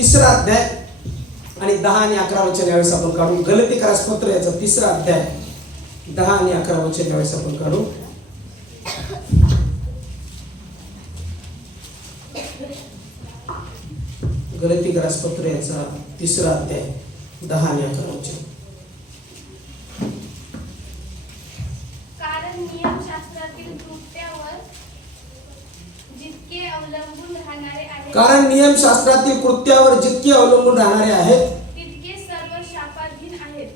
3रा अध्याय आणि 10 आणि 11 वचन यावेळेस आपण काढू. गलातीकरास पत्र याचा 3रा अध्याय 10 आणि 11 वचन यावेळेस आपण काढू. गलातीकरास पत्र याचा 3रा अध्याय 10 आणि 11 वचन. कारण नियमशास्त्रातील कृत्यावर जितके अवलंबून राहणारे आहेत, कारण नियमशास्त्रातील कृत्यावर जितके अवलंबून राहणारे आहेत तितके सर्व शापाधीन आहेत.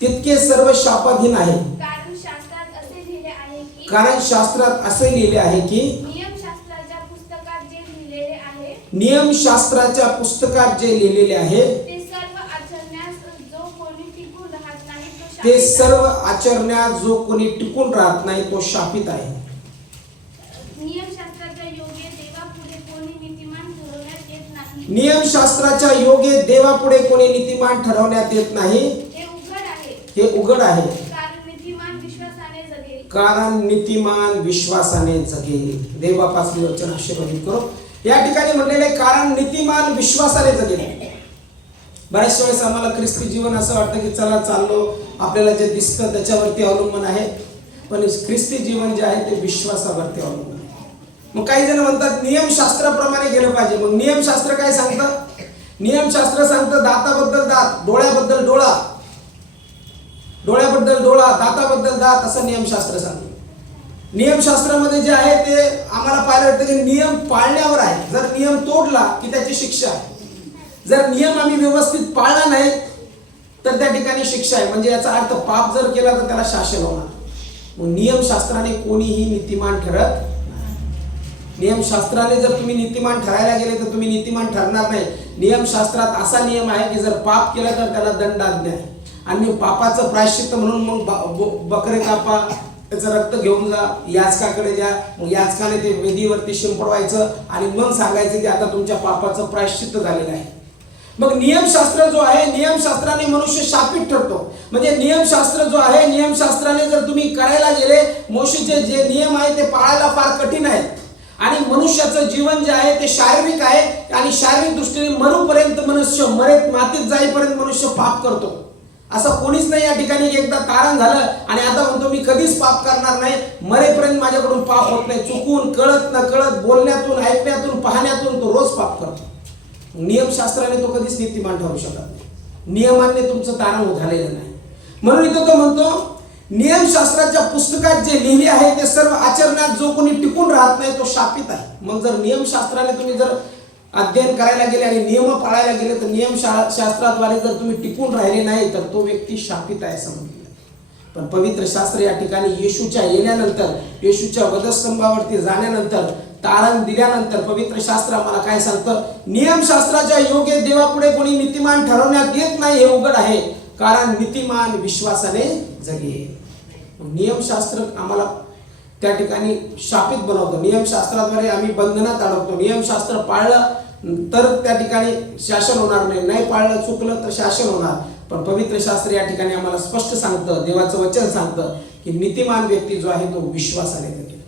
तितके सर्व शापाधीन आहेत. कारण शास्त्रात असे लिहिले आहे की कारण शास्त्रात असे लिहिले आहे की नियमशास्त्राच्या पुस्तकात जे लिहिलेले आहे नियमशास्त्राच्या पुस्तकात जे लिहिलेले आहे ते सर्व आचरण्यास जो कोणी टिकून राहत नाही तो ते शापित सर्व आहे. आचरण्यात जो कोणी टिकून राहत नाही तो शापित आहे. नियमशास्त्राच्या योगे देवापुढे कोणी नीतिमान ठरवण्यात येत नाही. नियमशास्त्राच्या योगे देवापुढे कोणी नीतिमान ठरवण्यात येत नाही. हे उघड आहे. हे उघड आहे. कारण नीतिमान विश्वासाने जगेल. कारण नीतिमान विश्वासाने जगेल. देव बापास मी वचन आशीर्वादित करो. या ठिकाणी म्हणलेले कारण नीतिमान विश्वासाने जगेल. बऱ्याच वेळेस आम्हाला ख्रिस्ती जीवन असं वाटतं की चला चाललो, आपल्याला जे दिसतं त्याच्यावरती अवलंबून आहे, पण ख्रिस्ती जीवन जे आहे ते विश्वासावरती अवलंबून आहे. मग काही जण म्हणतात नियमशास्त्राप्रमाणे गेलं पाहिजे. मग नियमशास्त्र काय सांगतं? नियमशास्त्र सांगतं दाताबद्दल दात, डोळ्याबद्दल डोळा, डोळ्याबद्दल डोळा, दाताबद्दल दात, असं नियमशास्त्र सांगतं. नियमशास्त्रामध्ये जे आहे ते आम्हाला पाहायला वाटतं की नियम पाळण्यावर आहे. जर नियम तोडला की त्याची शिक्षा आहे. जर नियम आम्ही व्यवस्थित पाळला नाही तर त्या ठिकाणी शिक्षा आहे. म्हणजे याचा अर्थ पाप जर केला तर त्याला शासन होणार. मग नियमशास्त्राने कोणीही नीतिमान ठरत नाही. नियमशास्त्राने जर तुम्ही नीतिमान ठरायला गेले तर तुम्ही नीतिमान ठरणार नाही. नियमशास्त्रात असा नियम आहे की जर पाप केला तर त्याला दंडाज्ञा आहे. आणि पापाचं प्रायश्चित्त म्हणून मग बकरे कापा, त्याचं रक्त घेऊन जा, याचकाकडे द्या. मग याचकाने ते वेदीवरती शिंपडवायचं आणि मग सांगायचं की आता तुमच्या पापाचं प्रायश्चित्त झालेलं आहे. मग नियमशास्त्र जो आहे, नियमशास्त्राने मनुष्य शापित ठरतो. म्हणजे नियमशास्त्र जो आहे, नियमशास्त्राने जर तुम्ही करायला गेले, मोशेचे जे नियम आहे ते पाळायला फार कठीण आहेत. आणि मनुष्याचं जीवन जे आहे ते शारीरिक आहे आणि शारीरिक दृष्टीने मरूपर्यंत मनुष्य मातीत जाईपर्यंत मनुष्य पाप करतो. असं कोणीच नाही या ठिकाणी एकदा तारण झालं आणि आता म्हणतो मी कधीच पाप करणार नाही, मरेपर्यंत माझ्याकडून पाप होत नाही. चुकून, कळत न कळत, बोलण्यातून, ऐकण्यातून, पाहण्यातून तो रोज पाप करतो. नियमशास्त्राने तो कधीच नीतिमान ठरू शकत नाही. नियमाने तुमचं तारण झालेलं नाही. म्हणून इथं तो म्हणतो नियमशास्त्राच्या पुस्तकात जे लिहिले आहे ते सर्व आचरणात जो कोणी टिकून राहत नाही तो शापित आहे. मग जर नियमशास्त्राने तुम्ही जर अध्ययन करायला गेले आणि नियम पाळायला गेले तर नियमशास्त्राद्वारे जर तुम्ही टिकून राहिले नाही तर तो व्यक्ती शापित आहे असं म्हटलं. पण पवित्र शास्त्र या ठिकाणी येशूच्या येण्यानंतर, येशूच्या वधस्तंभावरती जाण्यानंतर, तारण दिल्यानंतर पवित्र शास्त्र आम्हाला काय सांगतं? नियमशास्त्राच्या योगे देवापुढे कोणी नीतिमान ठरवण्यात येत नाही हे उघड आहे. कारण नीतिमान विश्वासाने जगेल. नियमशास्त्र आम्हाला त्या ठिकाणी शापित बनवतो. नियमशास्त्राद्वारे आम्ही बंधनात अडकतो. नियमशास्त्र पाळलं तर त्या ठिकाणी शासन होणार नाही, नाही पाळलं, चुकलं तर शासन होणार. पण पवित्र शास्त्र या ठिकाणी आम्हाला स्पष्ट सांगतं, देवाचं वचन सांगतं की नीतिमान व्यक्ती जो आहे तो विश्वासाने जगेल.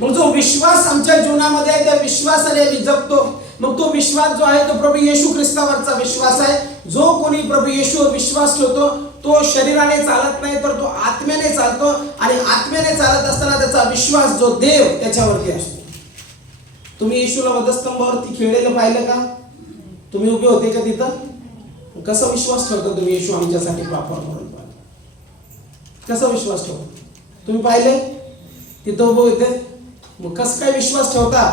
मग जो विश्वास आमच्या जीवनामध्ये आहे त्या विश्वासाने आम्ही जगतो. मग तो विश्वास जो आहे तो प्रभू येशू ख्रिस्तावरचा विश्वास आहे. जो कोणी प्रभू येशूवर विश्वास ठेवतो तो शरीराने चालत नाही तर तो आत्म्याने चालतो. आणि आत्म्याने चालत असताना त्याचा विश्वास जो देव त्याच्यावरती असतो. तुम्ही येशूला वधस्तंभावरती खेळलेलं पाहिलं का? तुम्ही उभे होते का तिथं? कसा विश्वास ठेवता तुम्ही येशू आमच्यासाठी पापावर मरून पडला? कसा विश्वास ठेवता? तुम्ही पाहिले तिथं उभे होते, मग कसं काय विश्वास ठेवता?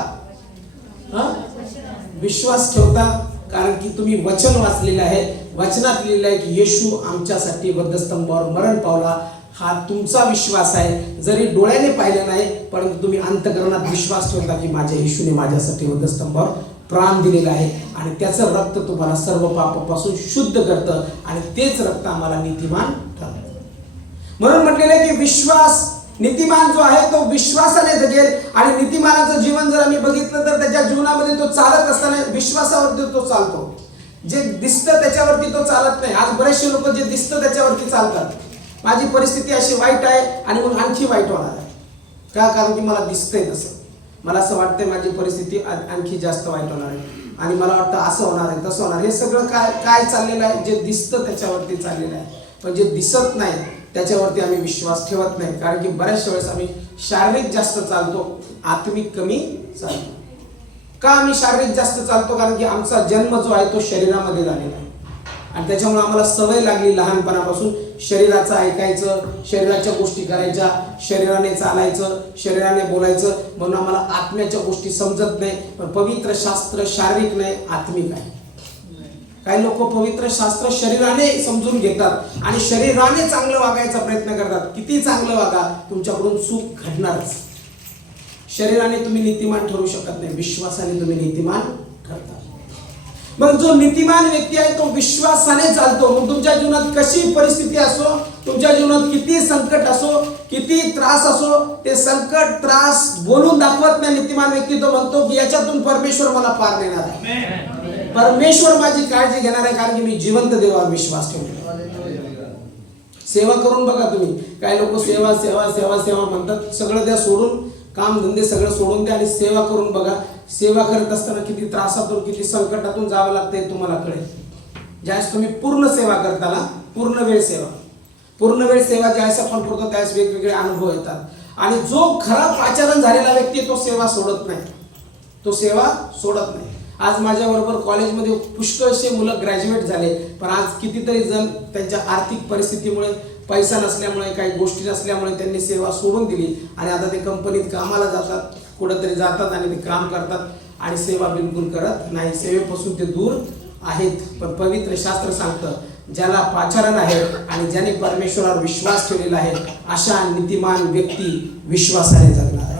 विश्वास ठेवता कारण की तुम्ही वचन वाचलेलं आहे. वचनात लिहिलं आहे की येशू आमच्यासाठी वधस्तंभावर मरण पावला. हा तुमचा विश्वास आहे. जरी डोळ्याने पाहिलं नाही परंतु तुम्ही अंतःकरणात विश्वास ठेवता की माझ्या येशूने माझ्यासाठी वधस्तंभावर प्राण दिलेला आहे आणि त्याचं रक्त तुम्हाला सर्व पापापासून शुद्ध करतं आणि तेच रक्त आम्हाला नीतिमान ठरवतं. म्हणून म्हटलेलं आहे की विश्वास, नीतिमान जो आहे तो विश्वासाने जगेल. आणि नीतिमानाचं जीवन जर आम्ही बघितलं तर त्याच्या जीवनामध्ये तो चालत असताना विश्वासावरती तो चालतो. जे दिसतं त्याच्यावरती तो चालत नाही. आज बरेचसे लोक जे दिसतं त्याच्यावरती चालतात. माझी परिस्थिती अशी वाईट आहे आणि मग आणखी वाईट होणार आहे का? कारण की मला दिसतंय तसं. मला असं वाटतंय माझी परिस्थिती आणखी जास्त वाईट होणार आहे. आणि मला वाटतं असं होणार आहे तसं होणार, हे सगळं काय काय चाललेलं आहे, जे दिसतं त्याच्यावरती चाललेलं आहे, पण जे दिसत नाही त्याच्यावरती आम्ही विश्वास ठेवत नाही. कारण की बऱ्याचशा वेळेस आम्ही शारीरिक जास्त चालतो, आत्मिक कमी चालतो. का आम्ही शारीरिक जास्त चालतो? कारण की आमचा जन्म जो आहे तो शरीरामध्ये झालेला आहे आणि त्याच्यामुळे आम्हाला सवय लागली लहानपणापासून शरीराचं ऐकायचं, शरीराच्या गोष्टी करायच्या, शरीराने चालायचं, शरीराने बोलायचं, म्हणून आम्हाला आत्म्याच्या गोष्टी समजत नाही. पण पवित्र शास्त्र शारीरिक नाही, आत्मिक आहे. काही लोक पवित्र शास्त्र शरीराने समजून घेतात आणि शरीराने चांगलं वागायचा प्रयत्न करतात. किती चांगलं वागा, तुमच्याकडून चूक घडणारच. शरीराने तुम्ही नीतिमान ठरू शकत नाही, विश्वासाने तुम्ही नीतिमान ठरता. मग जो नीतिमान व्यक्ती आहे तो विश्वासाने चालतो. मग तुमच्या जीवनात कशी परिस्थिती असो, तुमच्या जीवनात किती संकट असो, किती त्रास असो, ते संकट त्रास बोलून दाखवत नाही. नीतिमान व्यक्ती तो म्हणतो की याच्यातून परमेश्वर मला पार नेणार आहे, परमेश्वर माझी काळजी घेणार आहे, कारण की मी जिवंत देवावर विश्वास ठेवतो. सेवा करून बघा तुम्ही, काही लोक सेवा सेवा सेवा सेवा म्हणतात, सगळं द्या सोडून, काम धंदे सगळं सोडून द्या आणि सेवा करून बघा. सेवा करत असताना किती त्रासातून किती संकटातून जावं लागतंय तुम्हाला कळेल. ज्यावेळेस तुम्ही पूर्ण सेवा करता ना, पूर्ण वेळ सेवा ज्यावेळेस आपण करतो त्यावेळेस वेगवेगळे अनुभव येतात. आणि जो खराब आचरण झालेला व्यक्ती तो सेवा सोडत नाही. आज माझ्या बरोबर कॉलेजमध्ये पुष्कळशे मुलं ग्रॅज्युएट झाले, पण आज कितीतरी जण त्यांच्या आर्थिक परिस्थितीमुळे, पैसा नसल्यामुळे, काही गोष्टी नसल्यामुळे त्यांनी सेवा सोडून दिली आणि आता ते कंपनीत कामाला जातात, कुठंतरी जातात आणि ते काम करतात आणि सेवा बिलकुल करत नाही. सेवेपासून ते दूर आहेत. पण पवित्र शास्त्र सांगतं, ज्याला पाचारण आहे आणि ज्याने परमेश्वरावर विश्वास ठेवलेला आहे अशा नीतिमान व्यक्ती विश्वासाने जगणार आहे.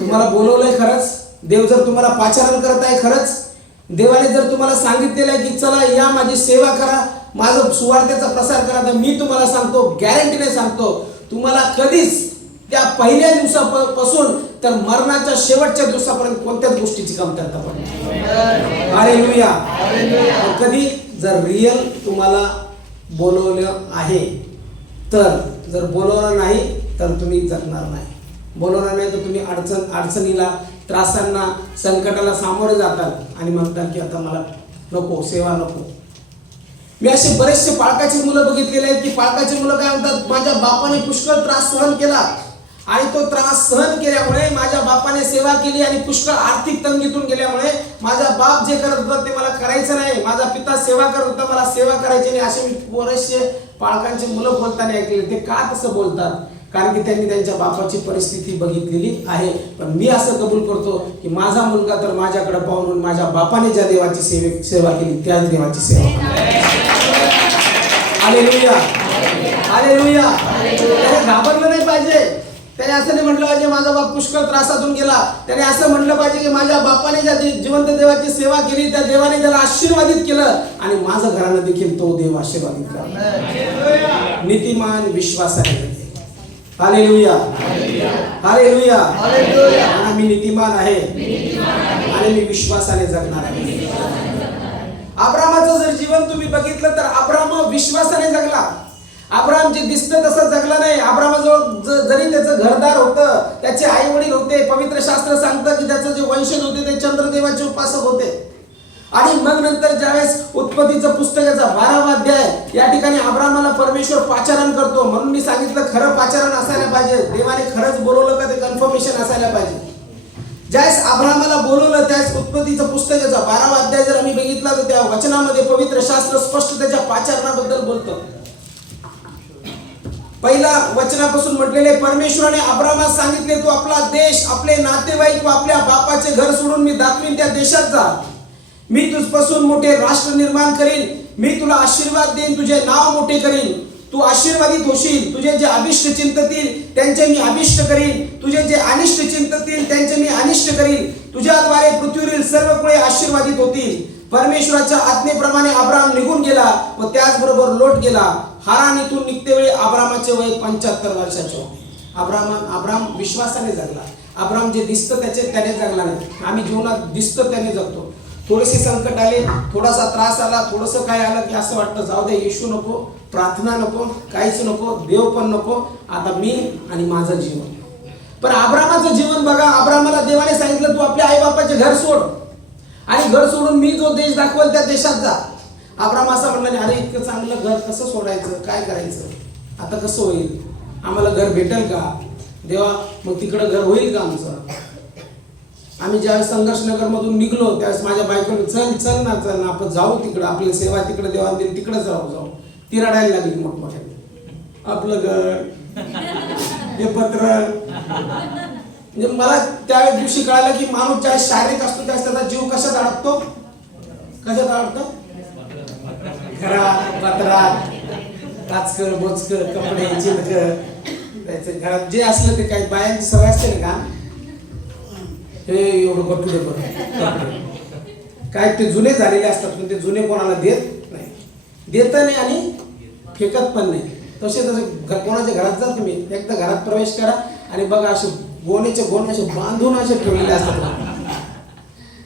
तुम्हाला बोलवलंय खरंच, देव जर तुम्हाला पाचारण करत आहे खरंच, देवाने जर तुम्हाला सांगितलेलं आहे की चला या माझी सेवा करा, माझं सुवार्तेचा प्रसार करा, तर मी तुम्हाला सांगतो, गॅरंटीने सांगतो, तुम्हाला कधीच त्या पहिल्या दिवसापासून तर मरणाच्या शेवटच्या दिवसापर्यंत कोणत्याच गोष्टीची कमतरता पडणार. हालेलुया. कधी जर रिअल तुम्हाला बोलवलं आहे तर, जर बोलवलं नाही तर तुम्ही जगणार नाही. बोलवणार नाही तर तुम्ही अडचणीला, त्रासांना, संकटाला सामोरे जातात आणि म्हणतात की आता मला नको, सेवा नको. मी असे बरेचसे पालकाची मुलं बघितलेले आहेत की पालकाची मुलं काय म्हणतात, माझ्या बापाने पुष्कळ त्रास सहन केला आणि तो त्रास सहन केल्यामुळे माझ्या बापाने सेवा केली आणि पुष्कळ आर्थिक तंगीतून गेल्यामुळे माझा बाप जे करत होता ते मला करायचं नाही, माझा पिता सेवा करत होता मला सेवा करायची नाही. असे मी बरेचसे पालकांचे मुलं बोलताना ऐकले. ते का तसं बोलतात? कारण की त्यांनी त्यांच्या बापाची परिस्थिती बघितलेली आहे. पण मी असं कबूल करतो की माझा मुलगा तर माझ्याकडे पाहून माझ्या बापाने ज्या देवाची सेवा केली त्याच देवाची सेवा. Hallelujah, hallelujah. त्याने घाबरलं नाही पाहिजे. त्याने असं नाही म्हटलं पाहिजे माझा बाप पुष्कळ त्रासातून गेला. त्याने असं म्हटलं पाहिजे की माझ्या बापाने ज्या जिवंत देवाची सेवा केली त्या देवाने त्याला आशीर्वादित केलं आणि माझं घरानं देखील तो देव आशीर्वादित करा. नीतिमान विश्वासाने. Hallelujah, hallelujah. आणि मी नीतिमान आहे आणि मी विश्वासाने जगणार आहे. अब्रामाचं जर जीवन तुम्ही बघितलं तर अब्राम विश्वासाने जगला. अब्राम जे दिसतं तसं जगला नाही. अब्रामाजवळ जरी त्याचं घरदार होतं, त्याचे आई वडील होते, पवित्र शास्त्र सांगतं की त्याचं जे वंशज होते ते चंद्रदेवाचे उपासक होते. आणि मग नंतर ज्यावेळेस उत्पत्तीचं पुस्तकाचा 12वा अध्याय या ठिकाणी अब्रामाला परमेश्वर पाचारण करतो. म्हणून मी सांगितलं खरं पाचारण असायला पाहिजे. देवाने खरंच बोलवलं का ते कन्फर्मेशन असायला पाहिजे. ज्यावेळेस अब्रामाला बोलवलं त्यावेळेस उत्पत्तीचं पुस्तकाचा 12वा अध्याय जर आम्ही बघितला तर त्या वचनामध्ये पवित्र शास्त्र स्पष्ट त्याच्या पाचारणाबद्दल बोलतं. पहिला वचनापासून म्हटलेले, परमेश्वराने अब्रामास सांगितले, तू आपला देश, आपले नातेवाईक व आपल्या बापाचे घर सोडून मी दाखवीन त्या देशात जा. मी तुझपासून मोठे राष्ट्र निर्माण करीन. मी तुला आशीर्वाद देईन, तुझे नाव मोठे करीन. तू आशीर्वादित होशील. तुझे जे अभिष्ट चिंततील त्यांचे मी अभिष्ट करीन. तुझे जे अनिष्ट चिंततील त्यांचे मी अनिष्ट करीन. तुझ्याद्वारे पृथ्वीवरील सर्व कुळे आशीर्वादित होतील. परमेश्वराच्या आज्ञेप्रमाणे अब्राम निघून गेला व त्याचबरोबर लोट गेला. हारानीतून निघतेवेळी अब्रामाचे वय 75 वर्षाचे होते. अब्राम विश्वासाने जगला. अब्राम जे दिसतं त्याने जगला नाही. आम्ही जीवनात दिसतं त्याने जगतो. थोडेसे संकट आले, थोडासा त्रास आला, थोडंसं काय आलं की असं वाटतं जाऊ दे, येशू नको, प्रार्थना नको, काहीच नको, देव पण नको, आता मी आणि माझं जीवन. पण अब्रामाचं जीवन बघा. अब्रामाला देवाने सांगितलं तू आपल्या आई बापाचे घर सोड. आणि घर सोडून मी जो देश दाखवेल त्या देशात जा. अब्राम असा म्हणला नाही, अरे इतकं चांगलं घर कसं सोडायचं, काय करायचं, आता कसं होईल, आम्हाला घर भेटेल का देवा, मग तिकडं घर होईल का आमचं. आम्ही ज्यावेळेस संघर्ष नगर मधून निघलो त्यावेळेस माझ्या बायकोने चल चल ना चल ना आपण जाऊ तिकडं, आपली सेवा तिकडे देवा दिली तिकडे जाऊ. ती रडायला लागली मोठमोठ्याने, आपलं घर हे पत्र. म्हणजे मला त्या दिवशी कळालं की माणूस ज्यावेळेस शारीरिक असतो त्यावेळेस त्याचा जीव कशात अडकतो, कशात अडकतो, घरात पत्रात काचकं बोचकं कपडे चिलकं, त्याचं घरात जे असलं ते काही बायांची सवय असते ना का हे एवढं कपडे काय ते जुने झालेले असतात पण ते जुने कोणाला देत नाही, देत नाही आणि फेकत पण नाही. तसे कोणाच्या घरात जा तुम्ही, एकदा घरात प्रवेश करा आणि बघा असे गोण्याचे गोणे असे बांधून असे ठेवलेले असतात,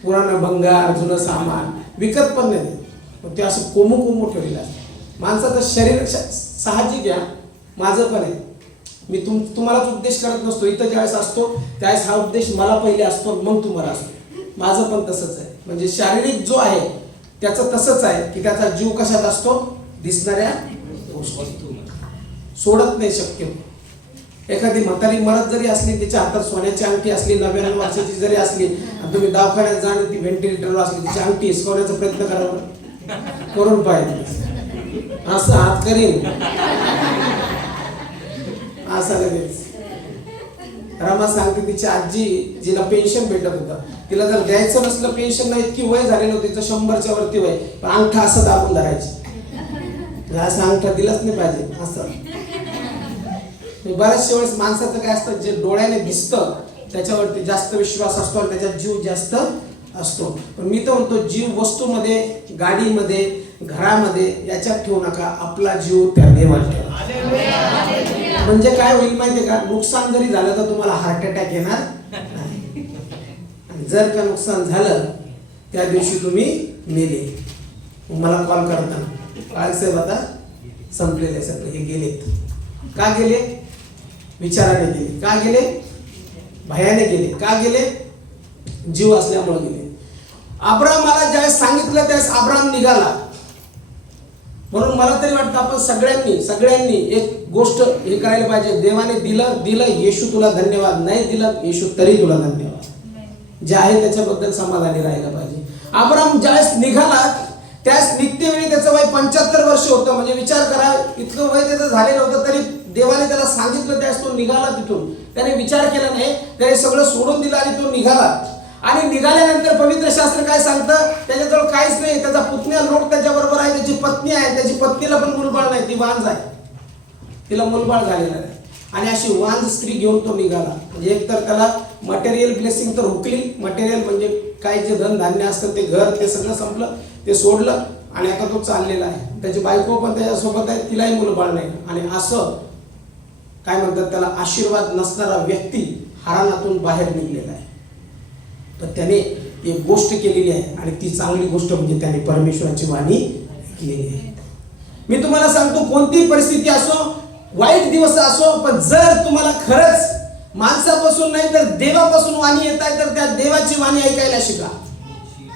पुराणा भंगार जुनं सामान विकत पण नाही, ते असं कोमू कोमू ठेवलेलं असतं. माणसाचं शरीर साहजिक आहे, माझं पण आहे, मी तुम्हालाच उपदेश करत नसतो, इथं ज्यावेळेस असतो त्यावेळेस हा उपदेश मला पहिले असतो मग तुम्हाला असतो. माझं पण तसंच आहे, म्हणजे शारीरिक जो आहे त्याचं तसंच आहे की त्याचा जीव कशात असतो, दिसणाऱ्या गोष्टी सोडत नाही शक्य. एखादी म्हातारी मरत जरी असली, तिच्या हातात सोन्याची अंगठी असली, 99 वर्षाची जरी असली आणि तुम्ही दवाखान्यात जा आणि ती व्हेंटिलेटरवर असली, तिची अंगठी हिसकवण्याचा प्रयत्न करा, करून पाहिजे, असं हात करीन असं लगेच. रमा सांगते तिची आजी जिला पेन्शन भेटत होतं, तिला जर द्यायचं नसलं पेन्शन नाही, इतकी वय झालेलं होतं तिचं 100च्या वरती वय, पण अंगठा असं दाबून धरायची, असं अंगठा दिलाच नाही पाहिजे असं. बऱ्याचशा वेळेस माणसाचं काय असतं, जे डोळ्याने दिसतं त्याच्यावरती जास्त विश्वास असतो आणि त्याच्यात जीव जास्त असतो. पण मी तर म्हणतो जीव वस्तूमध्ये, गाडीमध्ये, घरामध्ये याच्यात ठेवू नका, आपला जीव त्या देवात ठेवा. म्हणजे काय होईल माहितीये का, नुकसान जरी झालं तर तुम्हाला हार्ट अटॅक येणार नाही, आणि जर का नुकसान झालं त्या दिवशी तुम्ही मेले, मला कॉल करताना काळसाहेब आता संपलेले सगळे, हे गेलेत. का गेले, विचाराने गेले, का गेले, भयाने गेले, का गेले, जीव असल्यामुळे गेले. अब्रामाला ज्यावेळेस सांगितलं त्यावेळेस अब्राम निघाला. म्हणून मला तरी वाटतं आपण सगळ्यांनी एक गोष्ट हे करायला पाहिजे, देवाने दिलं येशू तुला धन्यवाद, नाही दिलं येशू तरी तुला धन्यवाद, जे आहे त्याच्याबद्दल समाधानी राहायला पाहिजे. अब्राम ज्यावेळेस निघाला त्यावेळेस निघतेवेळी त्याचं वय 75 वर्ष होतं. म्हणजे विचार करा, इतकं वय त्याचं झालेलं होतं तरी देवाने त्याला सांगितलं त्यावेळेस तो निघाला तिथून. त्याने विचार केला नाही, त्याने सगळं सोडून दिलं आणि तो निघाला. आणि निघाल्यानंतर पवित्र शास्त्र काय सांगतं, त्याच्याजवळ काहीच नाही, त्याचा पुतण्या लोट त्याच्याबरोबर आहे, त्याची पत्नी आहे, त्याची पत्नीला पण मुलबाळ नाही, ती वांज आहे, तिला मुलबाळ झालेला आहे. आणि अशी वांज स्त्री घेऊन तो निघाला. म्हणजे एक तर त्याला मटेरियल ब्लेसिंग तर हुकली, मटेरियल म्हणजे काय जे धन धान्य असतं ते घर ते सगळं संपलं, ते सोडलं आणि आता तो चाललेला आहे. त्याची बायको पण त्याच्यासोबत आहे, तिलाही मुलबाळ नाही. आणि असं काय म्हणतात त्याला, आशीर्वाद नसणारा व्यक्ती हराणातून बाहेर निघलेला आहे. तर त्याने एक गोष्ट केलेली आहे आणि ती चांगली गोष्ट म्हणजे त्याने परमेश्वराची वाणी केलेली आहे. मी तुम्हाला सांगतो, कोणतीही परिस्थिती असो, वाईट दिवस असो, पण जर तुम्हाला खरंच माणसापासून नाही तर देवापासून वाणी येत आहे तर त्या देवाची वाणी ऐकायला शिका.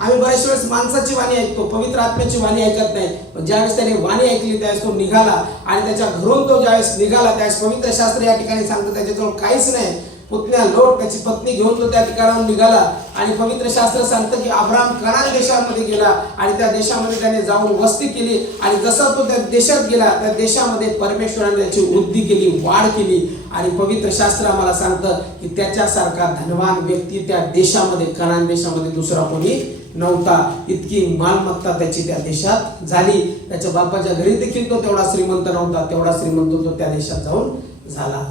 आम्ही बऱ्याच वेळेस माणसाची वाणी ऐकतो, पवित्र आत्म्याची वाणी ऐकत नाही. पण ज्यावेळेस त्याने वाणी ऐकली त्यावेळेस तो निघाला आणि त्याच्या घरून तो ज्यावेळेस निघाला त्यावेळेस पवित्र शास्त्र या ठिकाणी सांगतो त्याच्याजवळ काहीच नाही, पुतण्या लोट त्याची पत्नी घेऊन तो त्या ठिकाणाहून निघाला. आणि पवित्र शास्त्र सांगतं की अब्राम कनान देशामध्ये गेला आणि त्या देशामध्ये त्याने जाऊन वस्ती केली. आणि जसा तो त्या देशात गेला त्या देशामध्ये परमेश्वराने त्याची वृद्धी केली, वाढ केली. आणि पवित्र शास्त्र आम्हाला सांगतं की त्याच्यासारखा धनवान व्यक्ती त्या देशामध्ये, कनान देशामध्ये दुसरा कोणी नव्हता. इतकी मालमत्ता त्याची त्या देशात झाली. त्याच्या बापाच्या घरी देखील तो तेवढा श्रीमंत नव्हता, तेवढा श्रीमंत तो त्या देशात जाऊन झाला.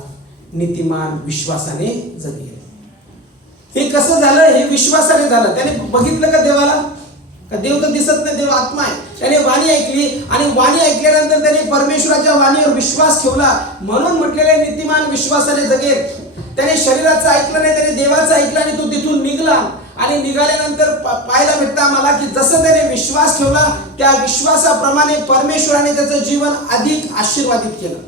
नीतिमान विश्वासाने जगले. हे कसं झालं, हे विश्वासाने झालं. त्याने बघितलं का देवाला, का देव तर दिसत नाही, देव आत्मा आहे. त्याने वाणी ऐकली आणि वाणी ऐकल्यानंतर त्याने परमेश्वराच्या वाणीवर विश्वास ठेवला. म्हणून म्हटलेले नीतिमान विश्वासाने जगेल. त्याने शरीराचं ऐकलं नाही, त्याने देवाचं ऐकलं आणि तो तिथून निघाला. आणि निघाल्यानंतर पाहायला भेटतं आम्हाला की जसं त्याने विश्वास ठेवला त्या विश्वासाप्रमाणे परमेश्वराने त्याचं जीवन अधिक आशीर्वादित केलं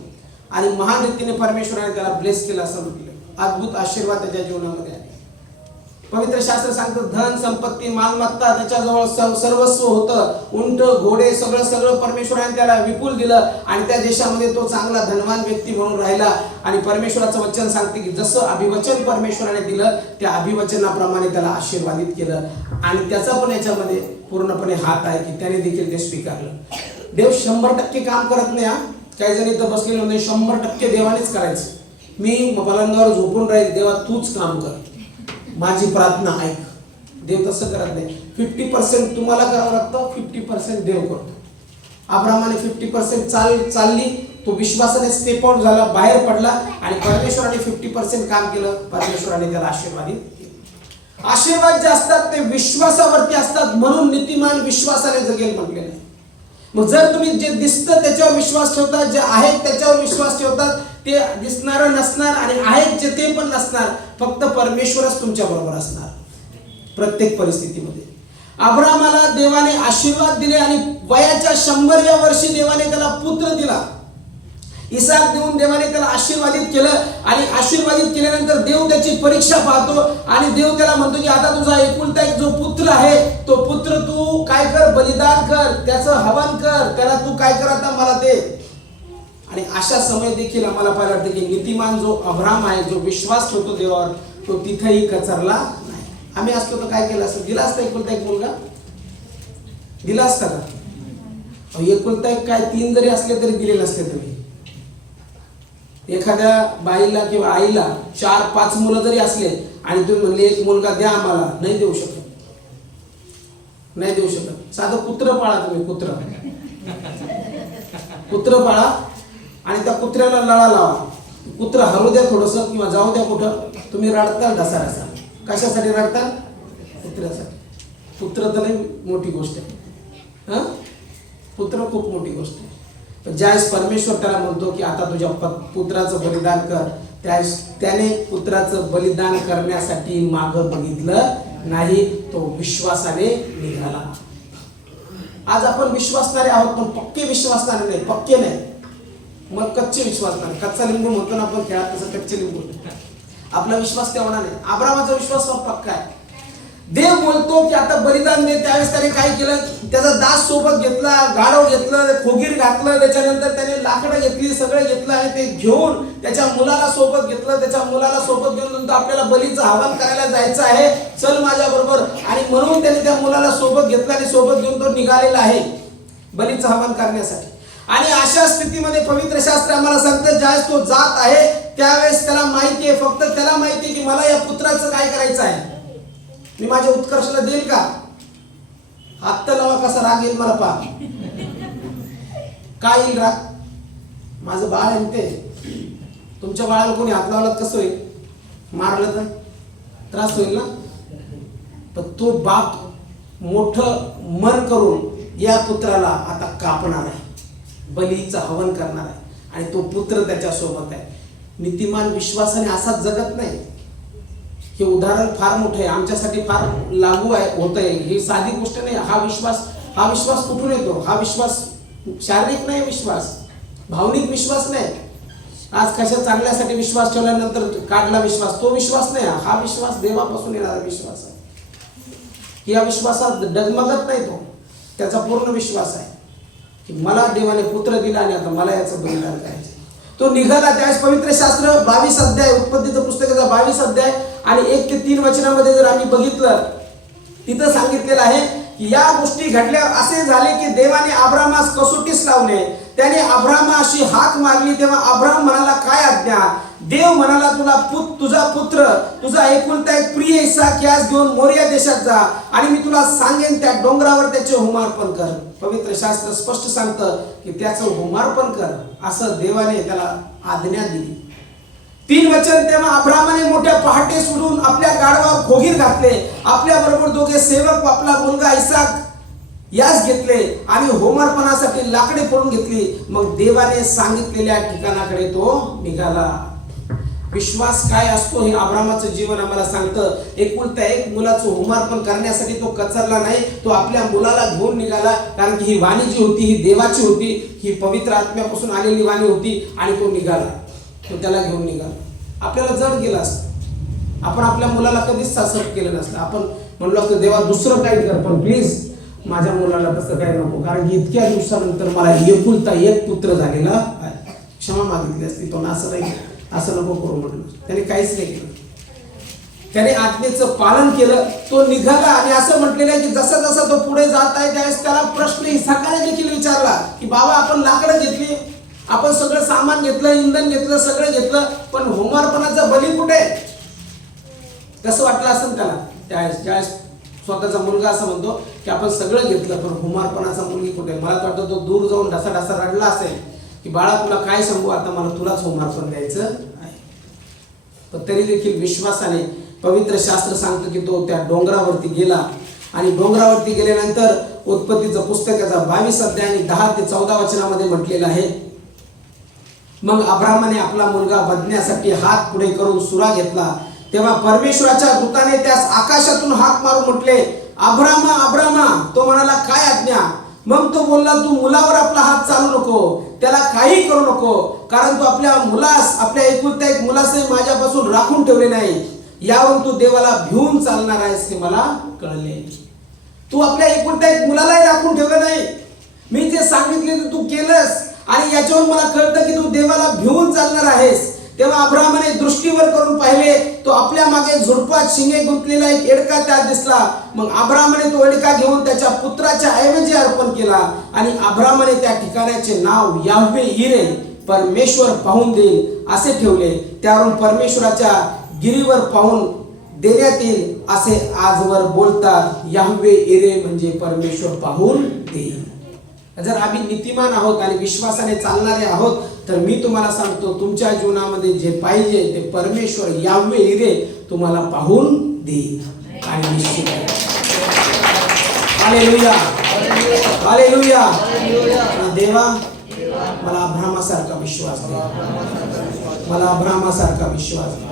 आणि महान रीतीने परमेश्वराने त्याला ब्लेस केलं असं म्हटलं. अद्भुत आशीर्वाद त्याच्या जीवनामध्ये आहे. पवित्र शास्त्र सांगतं धन संपत्ती मालमत्ता त्याच्याजवळ सर्वस्व होतं, उंट घोडे सगळं परमेश्वराने त्याला विपुल दिलं आणि त्या देशामध्ये तो चांगला धनवान व्यक्ती म्हणून राहिला. आणि परमेश्वराचं वचन सांगते की जसं अभिवचन परमेश्वराने दिलं त्या अभिवचनाप्रमाणे त्याला आशीर्वादित केलं आणि त्याचा पण याच्यामध्ये पूर्णपणे हात आहे की त्याने देखील ते स्वीकारलं. देव 100% काम करत नाही. काही जण इथं बसलेले म्हणजे 100% देवानेच करायचं. मी पलंगावर झोपून राहील, देवा तूच काम कर, माझी प्रार्थना ऐक. देव तसं करत नाही. 50% तुम्हाला करावं लागतं, 50% देव करतो. अब्रामाने 50% चालली, तो विश्वासाने स्टेप आउट झाला, बाहेर पडला आणि परमेश्वराने 50% काम केलं. परमेश्वराने त्याला आशीर्वादित केलं. आशीर्वाद जे असतात ते विश्वासावरती असतात, म्हणून नीतिमान विश्वासाने जगेल म्हटलेलं आहे. मग जर तुम्ही जे दिसतं त्याच्यावर विश्वास ठेवतात, जे आहेत त्याच्यावर विश्वास ठेवतात, ते दिसणारं नसणार आणि आहेत जे ते पण नसणार. फक्त परमेश्वरच तुमच्या बरोबर असणार प्रत्येक परिस्थितीमध्ये. अब्रामाला देवाने आशीर्वाद दिले आणि वयाच्या 100व्या वर्षी देवाने त्याला पुत्र दिला. इसाक देऊन देवाने त्याला आशीर्वादित केलं आणि आशीर्वादित केल्यानंतर देव त्याची परीक्षा पाहतो आणि देव त्याला म्हणतो की आता तुझा एकुलता एक जो पुत्र आहे तो पुत्र तू काय कर, बलिदान कर, त्याचं हवन कर, त्याला तू काय कर आता मला दे. आणि अशा समय देखील आम्हाला पाहायला वाटतं की नीतिमान जो अब्राम आहे, जो विश्वास ठेवतो देवावर, तो तिथेही कचरला नाही. आम्ही असतो तर काय केलं असतं? दिला असता एकुलता एक मुलगा, दिला असता का? एकुलता एक काय 3 जरी असले तरी दिले नसते. तुम्ही एखाद्या बाईला किंवा आईला 4-5 मुलं जरी असले आणि तुम्ही म्हणले एक मुलगा द्या आम्हाला, नाही देऊ शकत, नाही देऊ शकत. साधं कुत्र पाळा तुम्ही, कुत्र पाळा आणि त्या कुत्र्याला लळा लावा, कुत्र हरवू द्या थोडंसं किंवा जाऊ द्या कुठं, तुम्ही रडताल ढसाढसा. कशासाठी रडताल? कुत्र्यासाठी. कुत्र तर लई मोठी गोष्ट आहे. पुत्र खूप मोठी गोष्ट आहे. ज्यावेळेस परमेश्वर त्याला म्हणतो की आता तुझ्या पुत्राचं बलिदान कर, त्यावेळेस त्याने पुत्राचं बलिदान करण्यासाठी मागं बघितलं नाही, तो विश्वासाने निघाला. आज आपण विश्वासणारे आहोत पण पक्के विश्वासणारे नाही, पक्के नाही, मग कच्चे विश्वासणारे. कच्चा लिंबू म्हणतो ना आपण खेळात, तसं कच्चे लिंबू. आपला विश्वास तेवढा नाही. अब्रामाचा विश्वास पक्का आहे. देव बोलतो की आता बलिदान दे. त्यावेळेस त्याने काय केलं? त्याचा दास सोबत घेतला, गाढव घेतलं, खोगीर घातलं, त्याच्यानंतर त्याने लाकडं घेतली, सगळं घेतलं आणि ते घेऊन त्याच्या मुलाला सोबत घेतलं. त्याच्या मुलाला सोबत घेऊन आपल्याला बलीचं हवन करायला जायचं आहे, चल माझ्या बरोबर. आणि म्हणून त्याने त्या मुलाला सोबत घेतलं आणि सोबत घेऊन तो निघालेला आहे बलीचं हवन करण्यासाठी. आणि अशा स्थितीमध्ये पवित्र शास्त्र आम्हाला सांगतं ज्यावेळेस तो जात आहे त्यावेळेस त्याला माहिती आहे, फक्त त्याला माहिती आहे की मला या पुत्राचं काय करायचं आहे, मी माझ्या उत्कर्षाला देईल का? हात तर लावा, कसा राग येईल मला पहा. काय येईल राग? माझं बाळ आहे ते. तुमच्या बाळाला कोणी हात लावला कसं होईल? मारलं तर त्रास होईल ना. पण तो बाप मोठं मन करून या पुत्राला आता कापणार आहे, बलीचं हवन करणार आहे आणि तो पुत्र त्याच्या सोबत आहे. नीतिमान विश्वासाने असा जगत नाही. हे उदाहरण फार मोठं आहे, आमच्यासाठी फार लागू आहे, होत आहे. ही साधी गोष्ट नाही. हा विश्वास कुठून येतो? हा विश्वास शारीरिक नाही, विश्वास भावनिक विश्वास नाही. आज कशा चांगल्यासाठी विश्वास ठेवल्यानंतर काढला विश्वास, तो विश्वास नाही. हा विश्वास देवापासून येणारा विश्वास आहे. या विश्वासात डगमगत नाही तो, त्याचा पूर्ण विश्वास आहे की मला देवाने पुत्र दिला आणि आता मला याचं बलिदान करायचं. तो निघाला. त्यावेळेस पवित्र शास्त्र 22 अध्याय, उत्पत्तीचं पुस्तकाचा 22 अध्याय आणि 1 ते 3 वचनामध्ये जर आम्ही बघितलं, तिथं सांगितलेलं आहे की या गोष्टी घडल्यावर असे झाले की देवाने अब्रामास कसोटीस लावले. त्याने अब्रामाशी हाक मारली तेव्हा अब्राम म्हणाला काय आज्ञा? देव म्हणाला तुझा पुत्र, तुझा एकुलता एक प्रिय इसाक यास घेऊन मोरिया देशात जा आणि मी तुला सांगेन त्या डोंगरावर त्याचे होमार्पण कर. पवित्र शास्त्र स्पष्ट सांगतं की त्याचं होमार्पण कर असं देवाने त्याला आज्ञा दिली. 3 वचन. तेव्हा अब्रामाने मोठ्या पहाटे सोडून आपल्या गाढवावर खोगीर घातले, आपल्या बरोबर 2 सेवक, आपला मुलगा इसाक यास घेतले आणि होमार्पणासाठी लाकडे फोडून घेतली. मग देवाने सांगितलेल्या ठिकाणाकडे तो निघाला. विश्वास काय असतो हे अब्रामाचं जीवन आम्हाला सांगतं. एकुलता एक मुलाचं होमार्पण करण्यासाठी तो कचरला नाही, तो आपल्या मुलाला घेऊन निघाला. कारण की ही वाणी जी होती ही देवाची होती, ही पवित्र आत्म्यापासून आलेली वाणी होती आणि तो निघाला. तो त्याला घेऊन निघाला. आपल्याला जड गेला असतं, आपण आपल्या मुलाला कधीच सासर केलं नसतं. आपण म्हणलो असतं देवा दुसरं काही कर, पण प्लीज माझ्या मुलाला तसं काही नको, कारण की इतक्या दिवसानंतर मला एकुलता एक पुत्र झालेला आहे. क्षमा मागितली असती, तो असं नाही, असं नको करू म्हटलं. त्याने काहीच नाही केलं, त्याने आज्ञेचं पालन केलं, तो निघाला. आणि असं म्हटलेलं आहे की जसा जसा तो पुढे जात आहे त्यावेळेस त्याला प्रश्न इसाकाने देखील विचारला की बाबा आपण लाकडं घेतली, आपण सगळं सामान घेतलं, इंधन घेतलं, सगळं घेतलं, पण होमार्पणाचा बली कुठे? कसं वाटलं असेल त्याला त्यावेळेस स्वतःचा मुलगा असं म्हणतो की आपण सगळं घेतलं, पण होमार्पणाचा मुलगी कुठे? मला तर वाटतं तो दूर जाऊन ढसा रडला असेल की बाळा तुला काय सांगू, आता मला तुलाच होमार्पण द्यायचं आहे. पण तरी देखील विश्वासाने पवित्र शास्त्र सांगतो की तो त्या डोंगरावरती गेला. आणि डोंगरावरती गेल्यानंतर उत्पत्तीचं पुस्तकाचा 22 अध्याय आणि 10 ते 14 वचनामध्ये म्हटलेलं आहे, मग अब्रामाने आपला मुलगा बदण्यासाठी हात पुढे करून सुरा घेतला, तेव्हा परमेश्वराच्या दूताने त्यास आकाशातून हाक मारून म्हटले, अब्रामा अब्रामा. तो म्हणाला काय आज्ञा? मग तो बोलला, तू मुलावर आपला हात चालू नको, त्याला काही करू नको, कारण तू आपल्या मुलास, आपल्या एकुलत्या एक मुलासही माझ्यापासून राखून ठेवले नाही. यावरून तू देवाला भिवून चालणार आहेस हे मला कळले. तू आपल्या एकुलत्या एक मुलालाही राखून ठेवलं नाही, मी जे सांगितले ते तू केलंस, आणि याच्यावरून मला कळतं की तू देवाला भिवून चालणार आहेस. तेव्हा अब्रामाने दृष्टीवर करून पाहिले, तो आपल्या मागे झुडपात शिंगे गुंतलेला एक एडका त्यात दिसला. मग अब्रामाने तो एडका घेऊन त्याच्या पुत्राच्या ऐवजी अर्पण केला. आणि अब्रामाने त्या ठिकाणाचे नाव याह्वे इरे, परमेश्वर पाहून देईल असे ठेवले. त्यावरून परमेश्वराच्या गिरीवर पाहून देण्यात येईल असे आजवर बोलतात. याह्वे इरे म्हणजे परमेश्वर पाहून देईल. जर आम्ही नीतिमान आहोत आणि विश्वासाने चालणारे आहोत तर मी तुम्हाला सांगतो तुमच्या जीवनामध्ये जे पाहिजे ते परमेश्वर याह्वे इरे तुम्हाला पाहून देईल. आणि निश्चित हालेलुया हालेलुया. देवा मला अब्रामासारखा विश्वास दे, मला अब्रामासारखा विश्वास दे.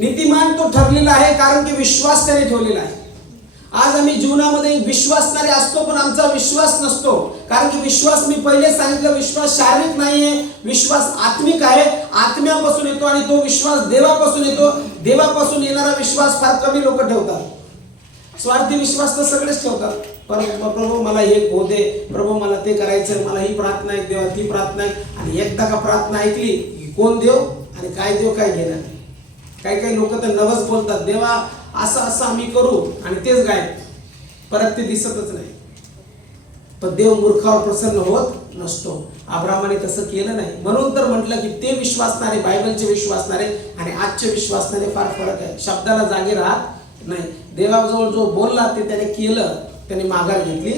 नीतिमान तो ठरलेला आहे कारण की विश्वास त्याने ठेवलेला आहे. आज आम्ही जीवनामध्ये विश्वासणारे असतो पण आमचा विश्वास नसतो, कारण की विश्वास मी पहिले सांगितलं विश्वास शारीरिक नाहीये, विश्वास आत्मिक आहे. आत्म्यापासून येतो आणि तो विश्वास देवापासून येतो. देवापासून येणारा विश्वास फार कमी लोक ठेवतात. स्वार्थी विश्वास तर सगळेच ठेवतात. पण प्रभू मला हे होऊ दे, प्रभू मला ते करायचं, मला ही प्रार्थना ऐक देवा, ती प्रार्थना ऐक. आणि एकदा का प्रार्थना ऐकली की कोण देव आणि काय देव काय घेणार. काही लोक तर नवस बोलतात, देवा असं असं आम्ही करू, आणि तेच गायब, परत ते दिसतच नाही. पण देव मूर्खावर प्रसन्न होत नसतो. अब्रामाने तसं केलं नाही. म्हणून तर म्हटलं की ते विश्वासणारे, बायबलचे विश्वासणारे आणि आजचे विश्वासणारे फार फरक आहे. शब्दाला जागे राहत नाही. देवाजवळ जो बोलला ते त्याने केलं, त्याने माघार घेतली.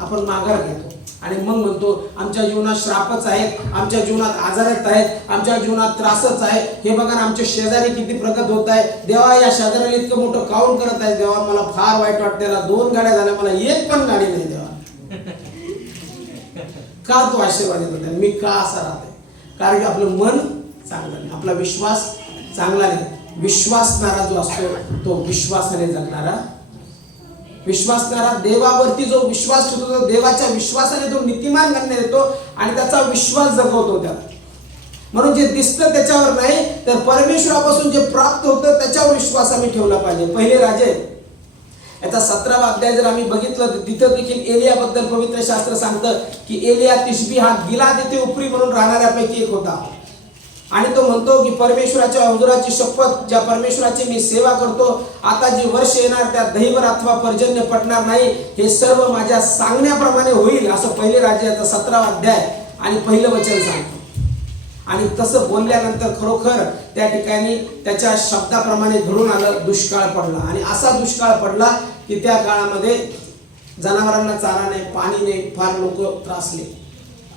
आपण माघार घेतो आणि मग म्हणतो आमच्या जीवनात श्रापच आहेत, आमच्या जीवनात आजारच आहेत, आमच्या जीवनात त्रासच आहे. हे बघा ना आमचे शेजारी किती प्रगत होत आहे. देवा या शेजाऱ्याला इतकं मोठं काऊन करत आहे. देवा मला फार वाईट वाटतं, त्याला 2 गाड्या झाल्या, मला एक पण गाडी नाही. देवा का तो आशीर्वाद देतो त्याला, मी का असा राहते? कारण की आपलं मन चांगलं नाही, आपला विश्वास चांगला नाही. विश्वासणारा जो असतो तो विश्वासाने जगणारा, विश्वासणारा देवावरती जो विश्वास ठेवतो तो देवाच्या विश्वासाने तो नीतिमान गणण्यात येतो आणि त्याचा विश्वास जगवतो त्याला. म्हणून जे दिसतं त्याच्यावर नाही तर परमेश्वरापासून जे प्राप्त होतं त्याच्यावर विश्वास आम्ही ठेवला पाहिजे. पहिले राजे याचा 17वा अध्याय जर आम्ही बघितलं तर तिथं देखील एलियाबद्दल पवित्र शास्त्र सांगतं की एलिया तिशबी हा गिलाद येथे उपरी म्हणून राहणाऱ्यापैकी एक होता. आणि तो म्हणतो की परमेश्वराच्या हुजुराची शपथ, ज्या परमेश्वराची मी सेवा करतो, आता जी वर्ष येणार त्यात दहिवर अथवा पर्जन्य पडणार नाही, हे सर्व माझ्या सांगण्याप्रमाणे होईल, असं पहिले राज्याचा 17वा अध्याय आणि पहिलं वचन सांगतो. आणि तसं बोलल्यानंतर खरोखर त्या ठिकाणी त्याच्या शब्दाप्रमाणे घडून आलं. दुष्काळ पडला आणि असा दुष्काळ पडला की त्या काळामध्ये जनावरांना चारा नाही, पाणी नाही, फार लोक त्रासले.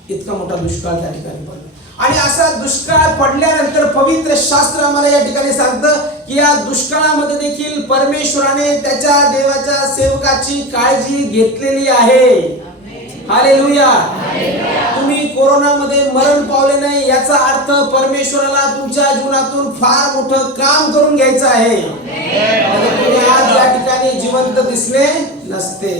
इतका मोठा दुष्काळ त्या ठिकाणी पडला. आणि असा दुष्काळ पडल्यानंतर पवित्र शास्त्र आम्हाला या ठिकाणी सांगतं की या दुष्काळामध्ये देखील परमेश्वराने त्याच्या देवाच्या सेवकाची काळजी घेतलेली आहे. हालेलुया. तुम्ही कोरोनामध्ये मरण पावले नाही याचा अर्थ परमेश्वराला तुमच्या जीवनातून फार मोठं काम करून घ्यायचं आहे. तुम्ही आज या ठिकाणी जिवंत दिसले नसते.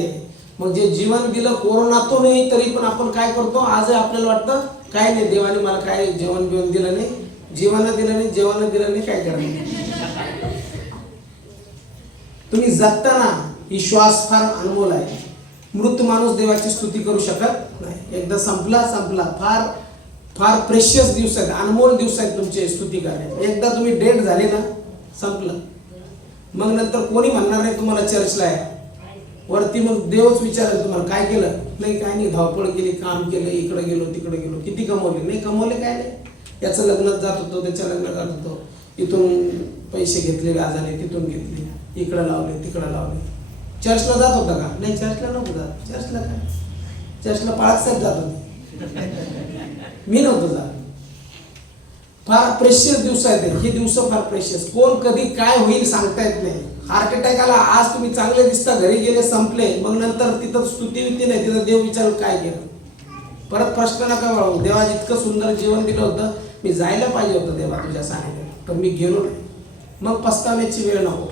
मग जे जीवन दिलं कोरोनातूनही, तरी पण आपण काय करतो, आज आपल्याला वाटतं काय नाही, देवाने मला काय जेवण बिवण दिलं नाही, जीवानं दिलं नाही, जेवण दिलं नाही, काय करणार. तुम्ही जगताना ही श्वास फार अनमोल आहे. मृत माणूस देवाची स्तुती करू शकत नाही. एकदा संपला. फार फार प्रेशियस दिवस आहेत, अनमोल दिवस आहेत तुमचे स्तुती करण्याचे. एकदा तुम्ही डेड झाले ना, संपलं. मग नंतर कोणी म्हणणार नाही तुम्हाला चर्चला आहे. वरती मग देवच विचारेल तुम्हाला काय केलं. नाही काय नाही, धावपळ केली, काम केलं, इकडे गेलो तिकडे गेलो. किती कमवले. नाही कमवले काय नाही. याचं लग्नात जात होतो, त्याच्या लग्नात जात होतो, इथून पैसे घेतले व्याजाने, तिथून घेतले, इकडं लावले तिकडं लावले. चर्चला जात होता का. नाही चर्चला नव्हतं जात. चर्चला काय, चर्चला पाळत साहेब जात होते, मी नव्हतो जात. फार प्रेशियस दिवस आहेत हे दिवस, फार प्रेशियस. कोण कधी काय होईल सांगता येत नाही. हार्ट अटॅक आला, आज तुम्ही चांगले दिसता, घरी गेले, संपले. मग नंतर तिथं स्तुती विती नाही, तिथं देव विचारू काय केलं. परत प्रश्न नका वाढवू. देवा इतकं सुंदर जीवन दिलं होतं, मी जायला पाहिजे होतं देवा तुझ्या सानिध्यात, पण मी गेलो नाही. मग पस्तावण्याची वेळ नको.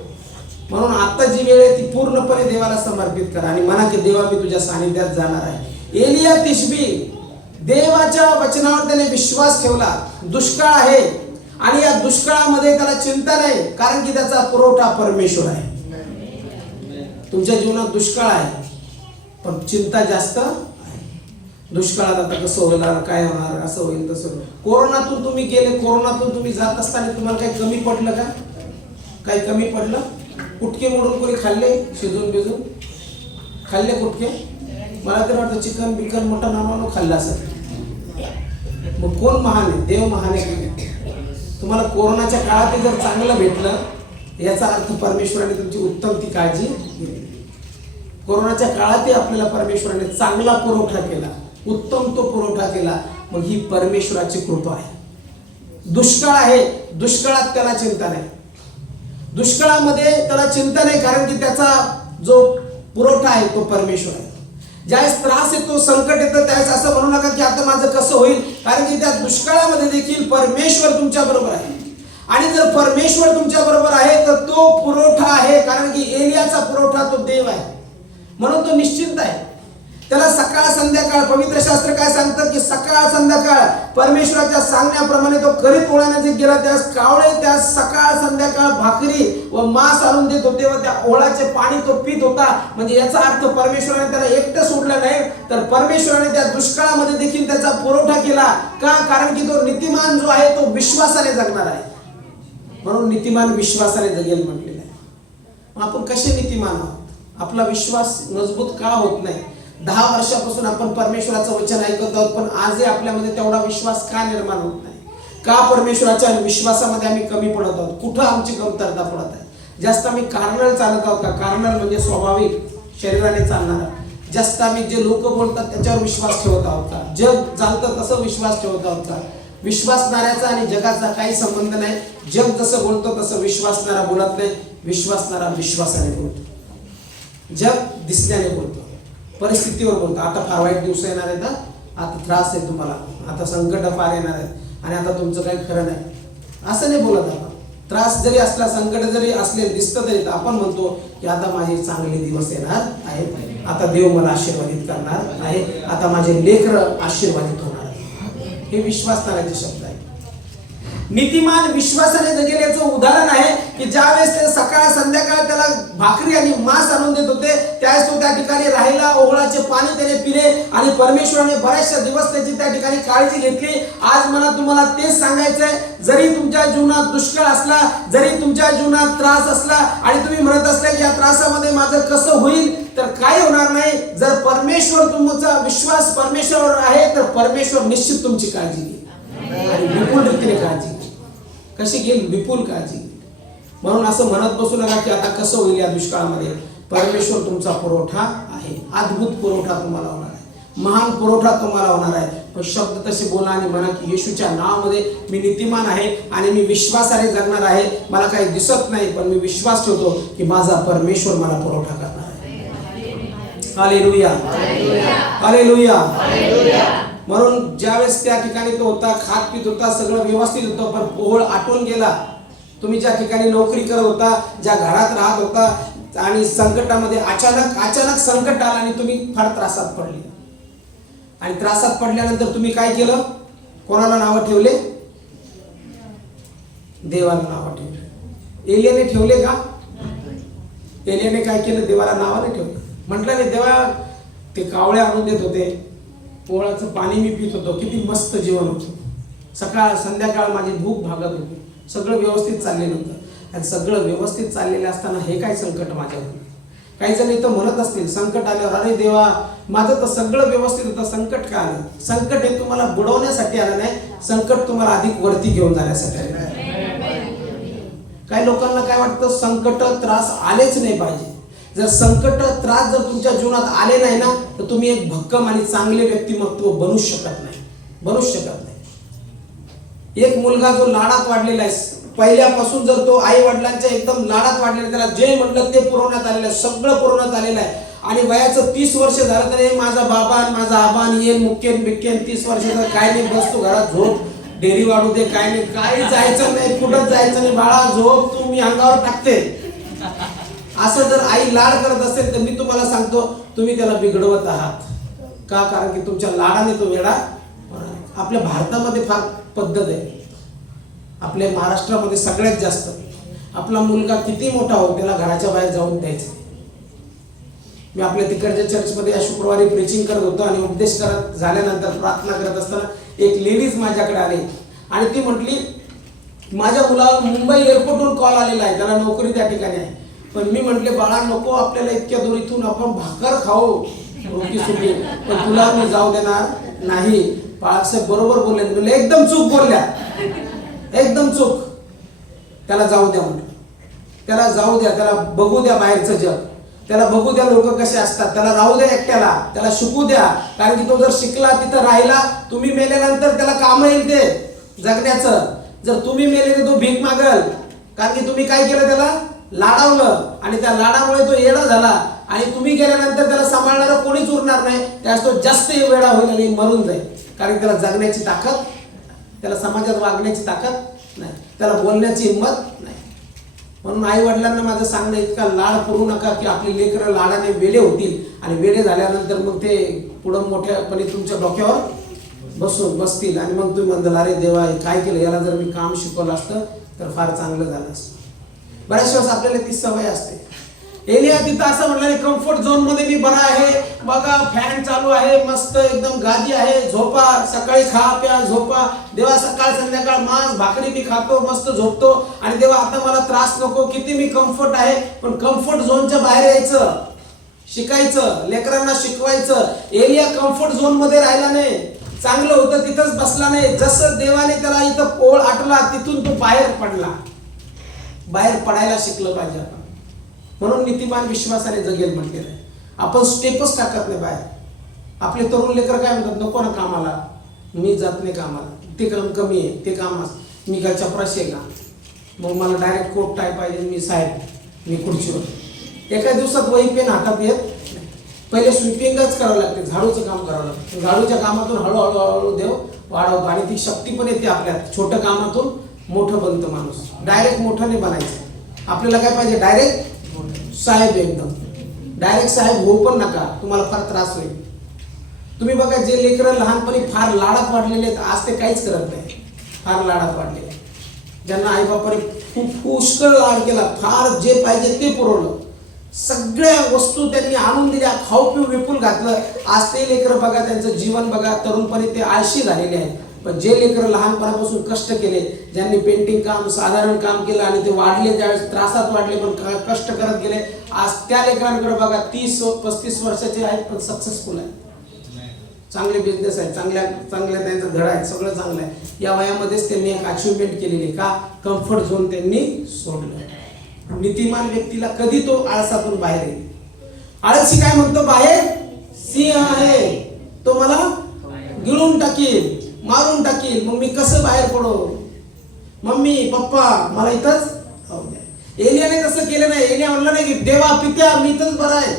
म्हणून आता जी वेळ आहे ती पूर्णपणे देवाला समर्पित करा आणि म्हणा की देवा मी तुझ्या सानिध्यात जाणार आहे. एलिया तिशबी देवाच्या वचनावर त्याने विश्वास ठेवला. दुष्काळ आहे आणि या दुष्काळामध्ये त्याला चिंता नाही, कारण की त्याचा पुरवठा परमेश्वर आहे. तुमच्या जीवनात दुष्काळ आहे पण चिंता जास्त आहे. दुष्काळात आता कसं होणार, काय होणार, असं होईल तसं होईल. कोरोनातून तुम्ही गेले, कोरोनातून तुम्ही जात असताना तुम्हाला काही कमी पडलं का. काही कमी पडलं. कुटके मोडून कोणी खाल्ले, शिजून बिजून खाल्ले कुटके. मला तर वाटतं चिकन बिकन मटन आणून खाल्लं असं. मग कोण महान आहे. देव महान आहे. तुम्हाला कोरोनाच्या काळात जर चांगलं भेटलं याचा अर्थ परमेश्वराने तुमची उत्तम ती काळजी घेतली. कोरोनाच्या काळातही आपल्याला परमेश्वराने चांगला पुरवठा केला, उत्तम तो पुरवठा केला. मग ही परमेश्वराची कृपा आहे. दुष्काळ आहे, दुष्काळात त्याला चिंता नाही. दुष्काळामध्ये त्याला चिंता नाही, कारण की त्याचा जो पुरवठा आहे तो परमेश्वर आहे. ज्यावेळेस त्रास येतो, संकट येतं, त्यावेळेस असं म्हणू नका की आता माझं कसं होईल, कारण की त्या दुष्काळामध्ये देखील परमेश्वर तुमच्या बरोबर आहे. आणि जर परमेश्वर तुमच्या बरोबर आहे तर तो पुरवठा आहे, कारण की एलियाचा पुरवठा तो देव आहे, म्हणून तो निश्चिंत आहे. त्याला सकाळ संध्याकाळ, पवित्र शास्त्र काय सांगतं की सकाळ संध्याकाळ परमेश्वराच्या सांगण्याप्रमाणे तो करीत ओळाने जे गेला, त्यास कावळे त्यास सकाळ संध्याकाळ भाकरी व मांस आणून देत होते व त्या ओळाचे पाणी तो पित होता. म्हणजे याचा अर्थ परमेश्वराने त्याला एकटं सोडलं नाही, तर परमेश्वराने त्या दुष्काळामध्ये देखील त्याचा पुरवठा केला. का, कारण की तो नीतिमान जो आहे तो विश्वासाने जगणार आहे, म्हणून नीतिमान विश्वासाने जगेल म्हटलेलं आहे. आपण कसे नीतिमान आहोत. आपला विश्वास मजबूत का होत नाही. 10 वर्षापासून आपण परमेश्वराचं वचन ऐकत आहोत, पण आजही आपल्यामध्ये तेवढा विश्वास का निर्माण होत नाही. का परमेश्वराच्या विश्वासामध्ये आम्ही कमी पडत आहोत. कुठं आमची कमतरता पडत आहे. जास्त आम्ही कार्नल चालत आहोत का. कार्नल म्हणजे स्वाभाविक शरीराने चालणारा. जास्त आम्ही जे लोक बोलतात त्याच्यावर विश्वास ठेवत आहोत का. जग चालतं तसं विश्वास ठेवत आहोत का. विश्वासणाऱ्याचा आणि जगाचा काही संबंध नाही. जग जसं बोलतो तसं विश्वासणारा बोलत नाही. विश्वासणारा विश्वासाने बोलतो. जग दिसण्याने बोलतो, परिस्थितीवर बोलतो. आता फार वाईट दिवस येणार आहेत, आता त्रास आहे तुम्हाला, आता संकट फार येणार आहेत आणि आता तुमचं काही खरं नाही, असं नाही बोलत आपण. त्रास जरी असला, संकट जरी असले, दिसतं तरी आपण म्हणतो की आता माझे चांगले दिवस येणार आहेत, आता देव मला आशीर्वादित करणार आहे, आता माझे लेकरं आशीर्वादित होणार आहे. हे विश्वासणाऱ्याचे शब्द आहे. नीतिमान विश्वासाने जगेल याचं उदाहरण आहे की ज्यावेळेस ते सकाळ संध्याकाळ त्याला भाकरी आणि मांस आणून देत होते, त्यावेळेस तो त्या ठिकाणी राहिला, ओघळाचे पाणी त्याने पिले आणि परमेश्वराने बऱ्याचशा दिवस त्याची त्या ठिकाणी काळजी घेतली. आज मला तुम्हाला तेच सांगायचंय, जरी तुमच्या जीवनात दुष्काळ असला, जरी तुमच्या जीवनात त्रास असला आणि तुम्ही म्हणत असला की या त्रासामध्ये माझं कसं होईल, तर काही होणार नाही. जर परमेश्वर, तुमचा विश्वास परमेश्वरावर आहे तर परमेश्वर निश्चित तुमची काळजी घेईल आणि विपुल रीतीने काळजी घेईल. कशी घेईल, विपुल काळजी. म्हणून असं म्हणत बसू नका की आता कसं होईल या दुष्काळामध्ये. परमेश्वर तुमचा पुरवठा आहे. अद्भुत पुरवठा तुम्हाला होणार आहे, महान पुरवठा तुम्हाला होणार आहे. पण शब्द तसे बोला आणि म्हणा की येशूच्या नावामध्ये मी नीतिमान आहे आणि मी विश्वासाने जगणार आहे. मला काही दिसत नाही पण मी विश्वास ठेवतो की माझा परमेश्वर मला पुरवठा करणार आहे. Hallelujah, hallelujah, hallelujah. म्हणून ज्यावेळेस त्या ठिकाणी तो होता, खात पित होता, सगळं व्यवस्थित होतं, पण पोहळ आटून गेला. तुम्ही ज्या ठिकाणी नोकरी करत होता, ज्या घरात राहत होता आणि संकटामध्ये अचानक संकट आलं आणि तुम्ही फार त्रासात पडले. आणि त्रासात पडल्यानंतर तुम्ही काय केलं, कोणाला नावं ठेवले, देवाला नाव ठेवले. एलियाने ठेवले का? एलियाने काय केलं? देवाला नावाने ठेवलं. म्हटलं नाही देवा, ते कावळे आणून देत होते, पोळाचं पाणी मी पित होतो, किती मस्त जीवन होतं, सकाळ संध्याकाळ माझी भूक भागत होती, सगळं व्यवस्थित चाललेलं होतं. आणि सगळं व्यवस्थित चाललेलं असताना हे काय संकट माझ्यावर? काही जण इथं म्हणत असतील संकट आल्यावर, अरे देवा माझं तर सगळं व्यवस्थित होतं, संकट का आलं? संकट हे तुम्हाला बुडवण्यासाठी आलं नाही, संकट तुम्हाला अधिक वरती घेऊन जाण्यासाठी आलं. काही लोकांना काय वाटतं, संकट त्रास आलेच नाही पाहिजे. जर संकट त्रास जर तुमच्या जीवनात आले नाही ना, तर तुम्ही एक भक्कम आणि चांगले व्यक्तिमत्व बनूच शकत नाही. एक मुलगा जो लाडात वाढलेला आहे, पहिल्यापासून जर तो आई वडिलांच्या एकदम लाडात वाढलेला, त्याला जे म्हटलं ते पुरवण्यात आलेलं आहे, सगळं पुरवण्यात आलेलं आहे, आणि वयाचं 30 वर्ष झालं तरी माझा बाबा आणि माझा आबा येन मुक्केन बिक्केन 30 वर्षाचा काय नाही, बस तू घरात झोप, डेअरी वाढू दे, काय नाही, काही जायचं नाही, कुठं जायचं नाही, बाळा झोप तू, मी अंगावर टाकते, असं जर आई लाड करत असेल तर मी तुम्हाला सांगतो तुम्ही त्याला बिघडवत आहात. का? कारण की तुमच्या लाडाने तो वेडा. आपल्या भारतामध्ये फार पद्धत आहे, आपल्या महाराष्ट्रामध्ये सगळ्यात जास्त, आपला मुलगा किती मोठा हो त्याला घराच्या बाहेर जाऊन द्यायचं. मी आपल्या तिकडच्या चर्चमध्ये या शुक्रवारी प्रीचिंग करत होतो आणि उपदेश करत झाल्यानंतर प्रार्थना करत असताना एक लेडीज माझ्याकडे आली आणि ती म्हटली, माझ्या मुलाला मुंबई एअरपोर्टवरून कॉल आलेला आहे, त्याला नोकरी त्या ठिकाणी आहे, पण मी म्हटले बाळा नको, आपल्याला इतक्या दूर इथून आपण भाकर खाऊ रोटी सुटी, पण तुला मी जाऊ देणार नाही. बाळासाहेब बरोबर बोलले, एकदम चूक बोलल्या, एकदम चूक. त्याला जाऊ द्या म्हटलं, त्याला जाऊ द्या, त्याला बघू द्या बाहेरचं जग, त्याला बघू द्या लोक कसे असतात, त्याला राहू द्या एकट्याला, त्याला शिकू द्या, कारण की तो जर शिकला तिथं राहिला, तुम्ही मेल्यानंतर त्याला काम येईल ते जगण्याचं. जर तुम्ही मेले तर तो भीक मागल, कारण की तुम्ही काय केलं, त्याला लाडावलं, आणि त्या लाडामुळे तो येडा झाला, आणि तुम्ही गेल्यानंतर त्याला सांभाळणारं कोणीच उरणार नाही, त्यास तो जास्त वेडा होईल आणि मरून जाईल, कारण त्याला जगण्याची ताकद, त्याला समाजात वागण्याची ताकद नाही, त्याला बोलण्याची हिंमत नाही. म्हणून आई वडिलांना माझं सांगणं, इतका लाड करू नका की आपली लेकरं लाडाने वेडे होतील, आणि वेडे झाल्यानंतर मग ते पुढं मोठ्यापणे तुमच्या डोक्यावर बसतील, आणि मग तुम्ही म्हणताल अरे देवा काय केलं, याला जर मी काम शिकवलं असतं तर फार चांगलं झालं असतं. बऱ्याच वेळेस आपल्याला ती सवय असते. एलिया तिथं असं म्हटलं, कम्फर्ट झोन मध्ये मी बरा आहे, बघा फॅन चालू आहे, मस्त एकदम गादी आहे, झोपा, सकाळी खा प्या झोपा, देवा सकाळ संध्याकाळ मांस भाकरी मी खातो, मस्त झोपतो, आणि देवा आता मला त्रास नको, किती मी कम्फर्ट आहे. पण कम्फर्ट झोनच्या बाहेर यायचं, शिकायचं, लेकरांना शिकवायचं. एलिया कम्फर्ट झोन मध्ये राहिला नाही, चांगलं होतं तिथंच बसला नाही, जसं देवाने त्याला इथं पोळ आटला तिथून तो बाहेर पडला. बाहेर पडायला शिकलं पाहिजे आपण. म्हणून नीतिमान विश्वासाने जगेल म्हटलेलं आहे. आपण स्टेपच टाकत नाही बाहेर. आपले तरुण लेकर काय म्हणतात, नको ना कामाला, मी जात नाही कामाला, ते काम कमी आहे, ते काम मी काय चपराशी आहे का, मग मला डायरेक्ट कोट टाय पाहिजे, मी साहेब मी खुर्चीवर. एका दिवसात वही पेन हातात येत, पहिले स्वीपिंगच करावं लागते, झाडूचं काम करावं लागतं. झाडूच्या कामातून हळूहळू देव वाढवतो, आणि ती शक्ती पण येते आपल्यात. छोट्या कामातून मोठं बनतं माणूस. डायरेक्ट मोठं नाही बनायचं, आपल्याला काय पाहिजे, डायरेक्ट साहेब, एकदम डायरेक्ट साहेब होऊ पण नका, तुम्हाला फार त्रास होईल. तुम्ही बघा, जे लेकरं लहानपणी फार लाडात वाढलेले आहेत, आज ते काहीच करत नाही, फार लाडात वाढलेले. ज्यांना आई बापाने खूप पुष्कळ लाड केला, फार जे पाहिजे ते पुरवलं, सगळ्या वस्तू त्यांनी आणून दिल्या, खाऊ पिऊ विपुल घातलं, आज ते लेकरं बघा, त्यांचं जीवन बघा, तरुणपणी ते आळशी झालेले आहेत. पण जे लेकरं लहानपणापासून कष्ट केले, ज्यांनी पेंटिंग काम, साधारण काम केलं, आणि ते वाढले, त्यावेळेस त्रासात वाढले पण कष्ट करत गेले, आज त्या लेकरांकडे बघा 30-35 वर्षाचे आहेत पण सक्सेसफुल आहेत, चांगले बिझनेस आहेत, चांगल्या त्यांचा धडा आहे, सगळं चांगलं आहे. या वयामध्येच त्यांनी एक अचिव्हमेंट केलेली. का? कम्फर्ट झोन त्यांनी सोडलं. नीतिमान व्यक्तीला कधी तो आळसातून बाहेर येईल. आळसी काय म्हणतो, बाहेर सिंह आहे, तो मला गिळून टाकील, मारून टाकील, मग मी कसं बाहेर पडो, मम्मी पप्पा मला इथंच राहू द्या. एलियाने तसं केलं नाही. एलिया म्हणलं नाही की देवा पित्या मी इथंच बरा आहे.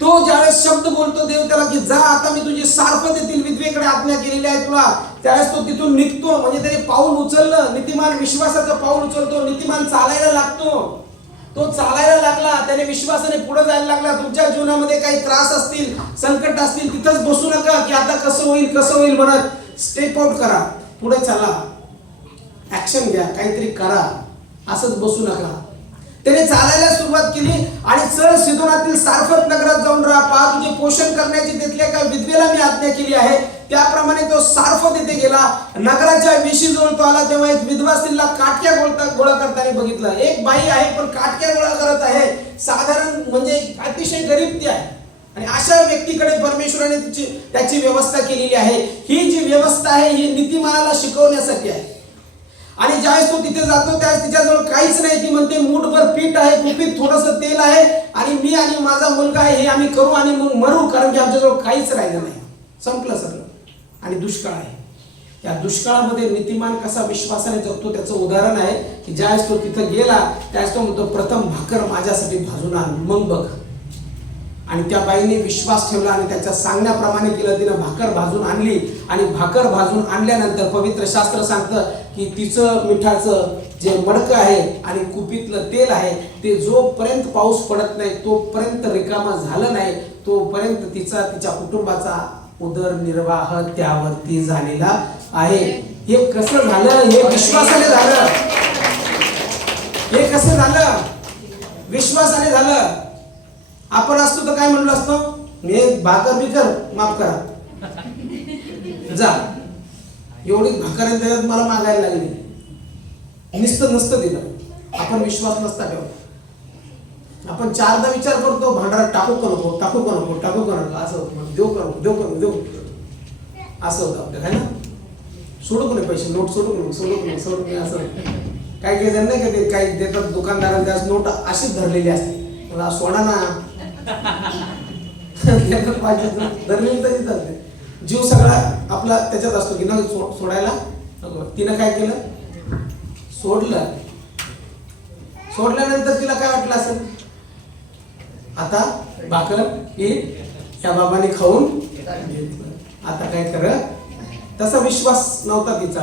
तो ज्यावेळेस शब्द बोलतो देव त्याला की जा, आता मी तुझी सार्प देतील विधवेकडे आज्ञा केलेली आहे तुला, त्यावेळेस तो तिथून निघतो. म्हणजे त्याने पाऊल उचललं, नीतिमान विश्वासाचं पाऊल उचलतो, नीतिमान चालायला लागतो. तो चालायला लागला, त्याने विश्वासाने पुढे जायला लागला. तुमच्या जीवनामध्ये काही त्रास असतील, संकट असतील, तिथंच बसू नका की आता कसं होईल म्हणत स्टेप आउट करा, पुढे चला. ऍक्शन घ्या, काहीतरी करा, असंच बसू नका. त्याने चालायला सुरुवात केली आणि चल सिदोनातील सारफत नगरात जाऊन राहा, पहा तुझे पोषण करण्याची तिथल्या एका विधवेला मी आज्ञा केली आहे. त्याप्रमाणे तो सारफत येथे गेला. नगराच्या वेशीजवळ तो आला तेव्हा एक विधवा स्त्रीला काटक्या गोळा करताना बघितलं. एक बाई आहे पण काटक्या गोळा करत आहे. साधारण म्हणजे अतिशय गरीब ती आहे आणि अशा व्यक्तीकडे परमेश्वराने त्याची व्यवस्था केलेली आहे. ही जी व्यवस्था आहे ही नीतिमानाला शिकवण्यासाठी आहे. आणि ज्यावेळेस तो तिथे जातो त्यावेळेस तिच्याजवळ काहीच नाही. ती म्हणते मूठभर पीठ आहे, कुपीत थोडंसं तेल आहे आणि मी आणि माझा मुलगा आहे, हे आम्ही करू आणि मग मरू, कारण की आमच्याजवळ काहीच राहिलं नाही, संपलं सगळं. आणि दुष्काळ आहे. या दुष्काळामध्ये नीतिमान कसा विश्वासाने जगतो त्याचं उदाहरण आहे की ज्यावेळेस तो तिथं गेला त्यावेळेस तो म्हणतो प्रथम भाकर माझ्यासाठी भाजून आण मग बघ. आणि त्या बाईने विश्वास ठेवला आणि त्याच्या सांगण्याप्रमाणे केलं. तिनं भाकर भाजून आणली आणि भाकर भाजून आणल्यानंतर पवित्र शास्त्र सांगतं की तिचं मिठाचं जे मडकं आहे आणि कुपीतलं तेल आहे ते जोपर्यंत पाऊस पडत नाही तोपर्यंत रिकामा झालं नाही, तोपर्यंत तिच्या कुटुंबाचा उदरनिर्वाह त्यावरती झालेला आहे. हे कसं झालं? हे विश्वासाने झालं. हे कसं झालं? विश्वासाने झालं. आपण असतो तर काय म्हणलो असतो, मी भाकर बिकर माफ करा जा, एवढी भाकर त्याच्यात मला मागायला लागली, नसतं दिलं. आपण विश्वास नसता ठेवला. आपण चारदा विचार करतो भांडारात टाकू का नको, टाकू का नको, टाकू का नको, असं होतं. देऊ का नको, देऊ असं होतं आपल्याला, है ना. सोडू कोणी पैसे, नोट सोडू कोणी असं. काही जण नाही का ते काही देतात दुकानदारांना नोट अशीच धरलेली असते, मला सोडा ना धरलेली तरी चालते. जीव सगळा आपला त्याच्यात असतो की न सोडायला नको. तिनं काय केलं, सोडल्यानंतर तिला काय वाटलं असेल, आता भाकर ही त्या बाबाने खाऊन घेतलं, आता काय कर. तसा विश्वास नव्हता तिचा.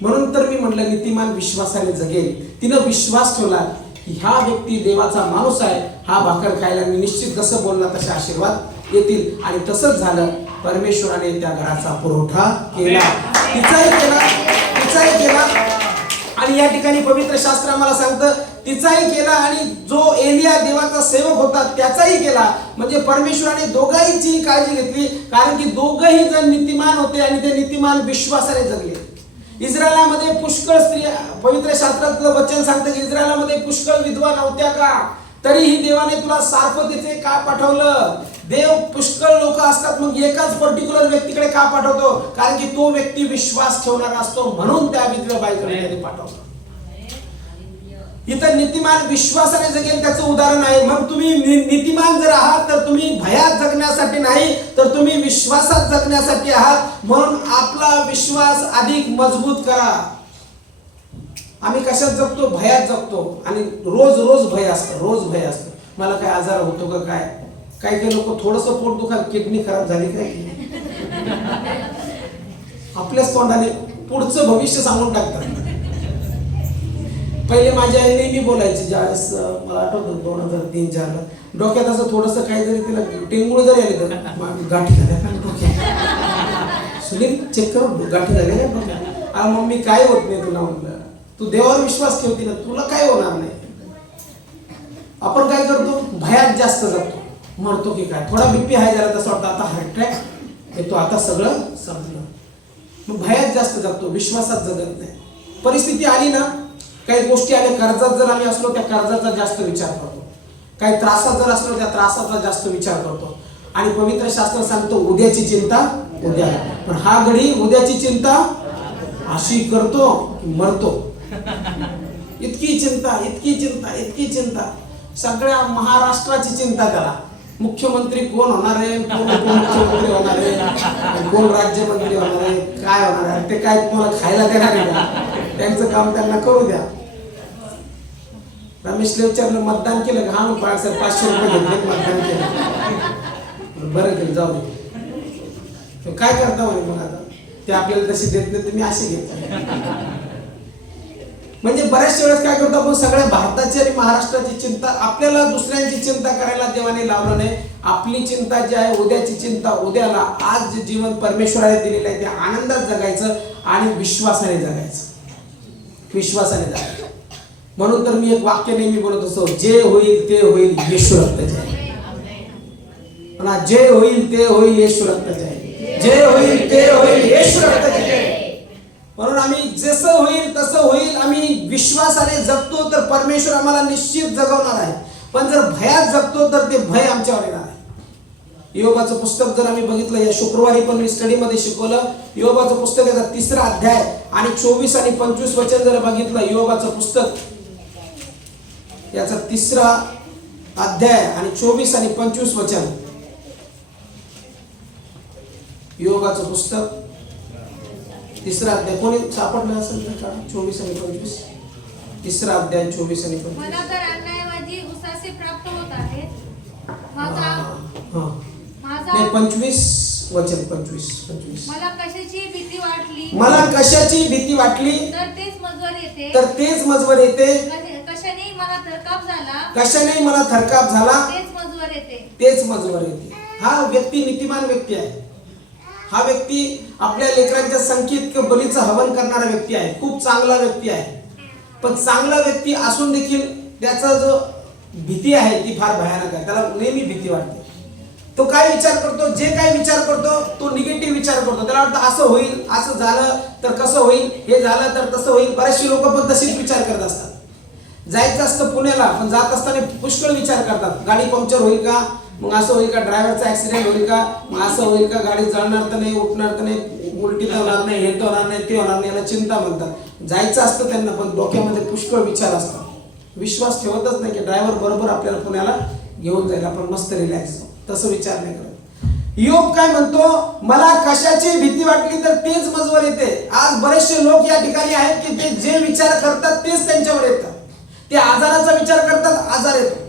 म्हणून तर मी म्हटलं नीतिमान विश्वासाने जगेल. तिनं विश्वास ठेवला की हा व्यक्ती देवाचा माणूस आहे, हा भाकर खायला मी निश्चित जसं बोलला तसे आशीर्वाद येतील. आणि तसंच झालं. परमेश्वराने त्या घराचा पुरवठा केला, तिचाही केला. आणि या ठिकाणी पवित्र शास्त्र आम्हाला सांगतं तिचाही केला आणि जो एलिया देवाचा सेवक होता त्याचाही केला. म्हणजे परमेश्वराने दोघांचीही काळजी घेतली, कारण की दोघंही जण नीतिमान होते आणि ते नीतिमान विश्वासाने जगले. इस्रायलामध्ये पुष्कळ स्त्रिया, पवित्र शास्त्रातलं वचन सांगतं की इस्रायलामध्ये पुष्कळ विधवा नव्हत्या का, तरीही देवाने तुला सारफत इथे का पाठवलं. देव पुष्कळ लोक असतात मग एकाच पर्टिक्युलर व्यक्तीकडे का पाठवतो, कारण की तो व्यक्ती विश्वास ठेवणारा असतो, म्हणून त्या विधवा बाईकडे त्याने पाठवलं. इथं नीतिमान विश्वासाने जगेल त्याचं उदाहरण आहे. मग तुम्ही नीतिमान जर आहात तर तुम्ही भयात जगण्यासाठी नाही तर तुम्ही विश्वासात जगण्यासाठी आहात. म्हणून आपला विश्वास अधिक मजबूत करा. आम्ही कशात जगतो, भयात जगतो आणि रोज भय असतं. मला काय आजार होतो का काय, काही लोक थोडंसं पोट दुखाल, किडनी खराब झाली काय, आपल्याच तोंडाने पुढचं भविष्य सांगून टाकतात. पहिले माझ्या आई नेहमी बोलायची, ज्यावेळेस मला आठवतं 2003-04 डोक्यात असं थोडंसं काहीतरी तिला टेंगुळ जरी आले तर गाठी झाल्या का डोक्यात, सुनील चेक करू गाठी झाल्या का डोक्यात. मम्मी काय होत नाही तुला, म्हटलं तू देवावर विश्वास ठेवती ना, तुला काय होणार नाही. आपण काय करतो, भयात जास्त जगतो, मरतो की काय. थोडा बीपी हाय झाला तसं वाटतं आता हार्ट अटॅक येतो, आता सगळं संपलं. मग भयात जास्त जगतो, विश्वासात जगत नाही. परिस्थिती आली ना, काही गोष्टी आल्या, कर्जात जर आम्ही असलो त्या कर्जाचा जास्त विचार करतो, काही त्रासात जर असलो त्या त्रासाचा जास्त विचार करतो. आणि पवित्र शास्त्र सांगतो चिंता उद्या, पण हा घडी उद्याची चिंता अशी करतो की मरतो. इतकी चिंता, सगळ्या महाराष्ट्राची चिंता त्याला. मुख्यमंत्री कोण होणार आहे, कोण उपमुख्यमंत्री होणार आहे, कोण राज्यमंत्री होणार आहे, काय होणार आहे, ते काय तुम्हाला खायला देणार आहे का, त्यांचं काम त्यांना करू द्या. रमेशला विचारलं मतदान केलं का, हा मग 500 रुपये घेतले मतदान केलं, बरं केलं जाऊ दे. काय करता म्हणे मग आता ते आपल्याला तशी देत नाही तुम्ही असे घेता. म्हणजे बऱ्याचशा वेळेस काय करतो आपण, सगळ्या भारताची आणि महाराष्ट्राची चिंता, आपल्याला दुसऱ्यांची चिंता करायला देवाने लावलं नाही. आपली चिंता जी आहे उद्याची चिंता उद्याला, आज जे जीवन परमेश्वराने दिलेलं आहे ते आनंदात जगायचं आणि विश्वासाने जगायचं. विश्वासाने जगायचं. म्हणून तर मी एक वाक्य नेहमी बोलत असतो, जे होईल ते होईल येशू रक्ताचे आहे. म्हणा, जे होईल ते होईल येशू रक्ताचे आहे. जे होईल ते होईल येशू रक्ताचे आहे. म्हणून आम्ही जसं होईल तसं होईल, आम्ही विश्वासाने जगतो तर परमेश्वर आम्हाला निश्चित जगवणार आहे. पण जर भयात जगतो तर ते भय आमच्यावर येणार आहे. योबाचं पुस्तक जर आम्ही बघितलं, या शुक्रवारी पण मी स्टडीमध्ये शिकवलं, योबाचं पुस्तक याचा 3रा अध्याय आणि 24 आणि 25 वचन जर बघितलं, योबाचं पुस्तक याचा 3रा अध्याय आणि 24 आणि 25 वचन, योबाचं पुस्तक 3रा अध्याय, कोणी सापडलं असेल तर 24 आणि 25, 3रा अध्याय 24 आणि 25. मला तर अन्यायवादी उसासे प्राप्त होत आहेत. नाही, 25 वचन, 25. मला कशाची भीती वाटली, मला कशाची भीती वाटली तर तेच मजवर येते. तर तेच मजवर येते. कशाने मला थरकाप झाला, कशाने मला थरकाप झाला, तेच मजवर येते. तेच मजवर येते. हा व्यक्ती नीतिमान व्यक्ती आहे. हा व्यक्ती आपल्या लेकरांच्या संख्येत बलीचं हवन करणारा व्यक्ती आहे. खूप चांगला व्यक्ती आहे. पण चांगला व्यक्ती असून देखील त्याचा जो भीती आहे ती फार भयानक आहे. त्याला नेहमी भीती वाटते. तो काय विचार करतो, जे काय विचार करतो तो निगेटिव्ह विचार करतो. त्याला वाटतं असं होईल, असं झालं तर कसं होईल, हे झालं तर तसं होईल. बरेचसे लोक पण तसेच विचार करत असतात. जायचं असतं पुण्याला, पण जात असताना पुष्कळ विचार करतात. गाडी पंक्चर होईल का, मग असं होईल का, ड्रायव्हरचा ऍक्सिडेंट होईल का, मग असं होईल का, गाडी जळणार तर नाही, उठणार तर नाही, उलटी तर होणार नाही, हे तर होणार नाही, ते होणार नाही. याला चिंता म्हणतात. जायचं असतं त्यांना, पण डोक्यामध्ये पुष्कळ विचार असतात. विश्वास ठेवतच नाही की ड्रायव्हर बरोबर आपल्याला पुण्याला घेऊन जाईल, आपण मस्त रिलॅक्स. तसं विचार नाही करत. योग काय म्हणतो, मला कशाची भीती वाटली तर तेच मजवर येते. आज बरेचसे लोक या ठिकाणी आहेत की ते जे विचार करतात तेच त्यांच्यावर येतात. ते आजाराचा विचार करतात, आजार येतो.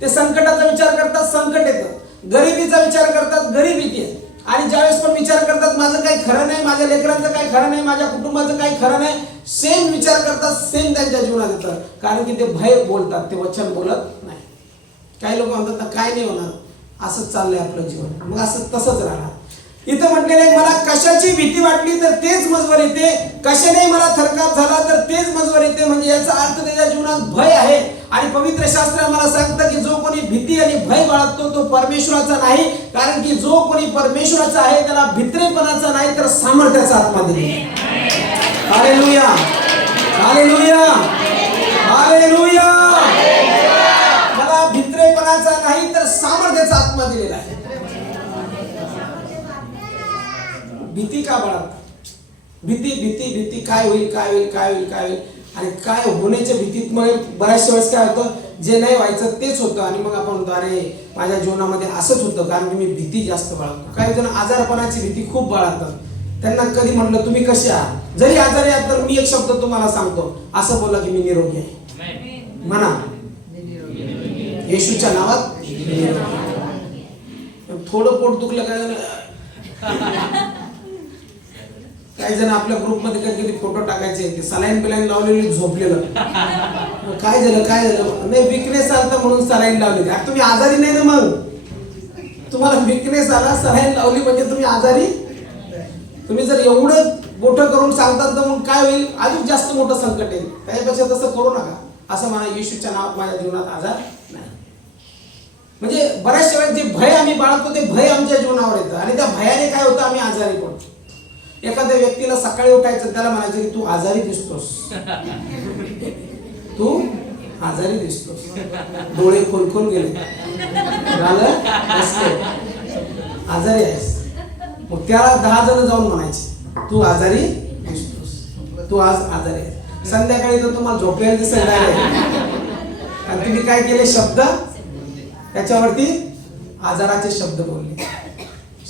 ते संकटाचा विचार करतात, संकट येतं. गरिबीचा विचार करतात, गरिबी येते. आणि ज्यावेळेस पण विचार करतात माझं काही खरं नाही, माझ्या लेकरांचं काही खरं नाही, माझ्या कुटुंबाचं काही खरं नाही, सेम विचार करतात, सेम त्यांच्या जीवनात येतं. कारण की ते भय बोलतात, ते वचन बोलत नाही. काही लोक म्हणतात काय नाही होणार, असंच चाललंय आपलं जीवन, मग असं तसंच राहणार. इथं म्हटलेलं आहे, मला कशाची भीती वाटली तर तेच मजवर येते, कशाने मला थरकाप झाला तर तेच मजवर येते. म्हणजे याचा अर्थ त्याच्या जीवनात भय आहे. आणि पवित्र शास्त्र आम्हाला सांगतं की जो कोणी भीती आणि भय बाळगतो तो परमेश्वराचा नाही. कारण की जो कोणी परमेश्वराचा आहे त्याला भित्रेपणाचा नाही तर सामर्थ्याचा आत्मा दिलेला. Hallelujah, hallelujah, hallelujah. मला भित्रेपणाचा नाही तर सामर्थ्याचा आत्मा दिलेला आहे. भीती का बाळगता? भीती भीती भीती, काय होईल, काय होईल, काय होईल, काय होईल. आणि काय होण्याच्या भीतीमुळे बऱ्याचशा वेळेस काय होतं, जे नाही व्हायचं तेच होतं. आणि मग आपण म्हणतो अरे माझ्या जीवनामध्ये असंच होतं, कारण की मी भीती जास्त बाळगतो. काही जण आजारपणाची भीती खूप बाळगतात. त्यांना कधी म्हटलं तुम्ही कसे आहात, जरी आजारी आहात तर मी एक शब्द तुम्हाला सांगतो, असं बोला की मी निरोगी आहे. म्हणा येशूच्या नावात. थोडं पोट दुखलं काय, काही जण आपल्या ग्रुपमध्ये कधी कधी फोटो टाकायचे की सलाईन बिलाईन लावलेली झोपलेलं. काय झालं, काय झालं, नाही विकनेस आलता म्हणून सलाईन लावली. तुम्ही आजारी नाही ना, मग तुम्हाला विकनेस आला, सलाईन लावली म्हणजे तुम्ही आजारी. तुम्ही जर एवढं मोठं करून सांगतात तर मग काय होईल, अजून जास्त मोठं संकट येईल. त्यापेक्षा तसं करू नका. असं म्हणा येशूच्या नावात माझ्या जीवनात आजार नाही. म्हणजे बऱ्याचशा वेळेस जे भय आम्ही बाळगतो ते भय आमच्या जीवनावर येतं आणि त्या भयाने काय होतं, आम्ही आजारी पडतो. एखाद्या व्यक्तीला सकाळी उठायचं, त्याला म्हणायचं की तू आजारी दिसतोस, तू आजारी दिसतोस, डोळे खोलखोल गेले, आजारी आहेस. मग त्याला 10 जण जाऊन म्हणायचे तू आजारी दिसतोस, तू आज आजारी आहेस. संध्याकाळी तर तुम्हाला झोपलेला दिसायला आणि तुम्ही काय केले, शब्द त्याच्यावरती आजाराचे शब्द बोलले,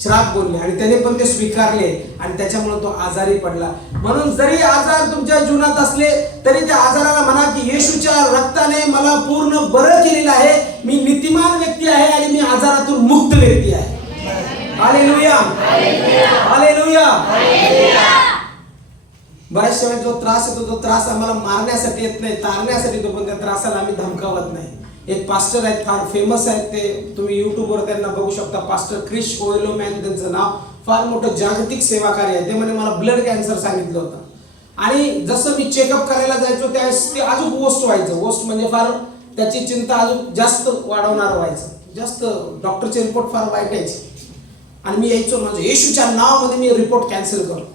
श्राप बोलले आणि त्याने पण ते स्वीकारले आणि त्याच्यामुळे तो आजारी पडला. म्हणून जरी आजार तुमच्या जीवनात असले तरी त्या आजाराला म्हणा की येशूच्या रक्ताने मला पूर्ण बरं केलेलं आहे. मी नीतिमान व्यक्ती आहे आणि मी आजारातून मुक्त व्यक्ती आहे. Hallelujah, hallelujah. बऱ्याचशा वेळेस जो त्रास येतो तो त्रास आम्हाला मारण्यासाठी येत नाही, तारण्यासाठी येतो. पण त्या त्रासाला आम्ही धमकावत नाही. एक पास्टर आहेत, फार फेमस आहेत, ते तुम्ही युट्यूबवर त्यांना बघू शकता. पास्टर क्रिश ओएलोमॅन त्यांचं नाव. फार मोठं जागतिक सेवा कार्य आहे. ते म्हणे मला ब्लड कॅन्सर सांगितलं होतं आणि जसं मी चेकअप करायला जायचो त्यावेळेस ते अजून वोस्ट व्हायचं. वोस्ट म्हणजे फार त्याची चिंता अजून जास्त वाढवणार व्हायचं. जास्त डॉक्टरचे रिपोर्ट फार वाईट यायचे आणि मी यायचो माझं येशूच्या नावामध्ये मी रिपोर्ट कॅन्सल करतो.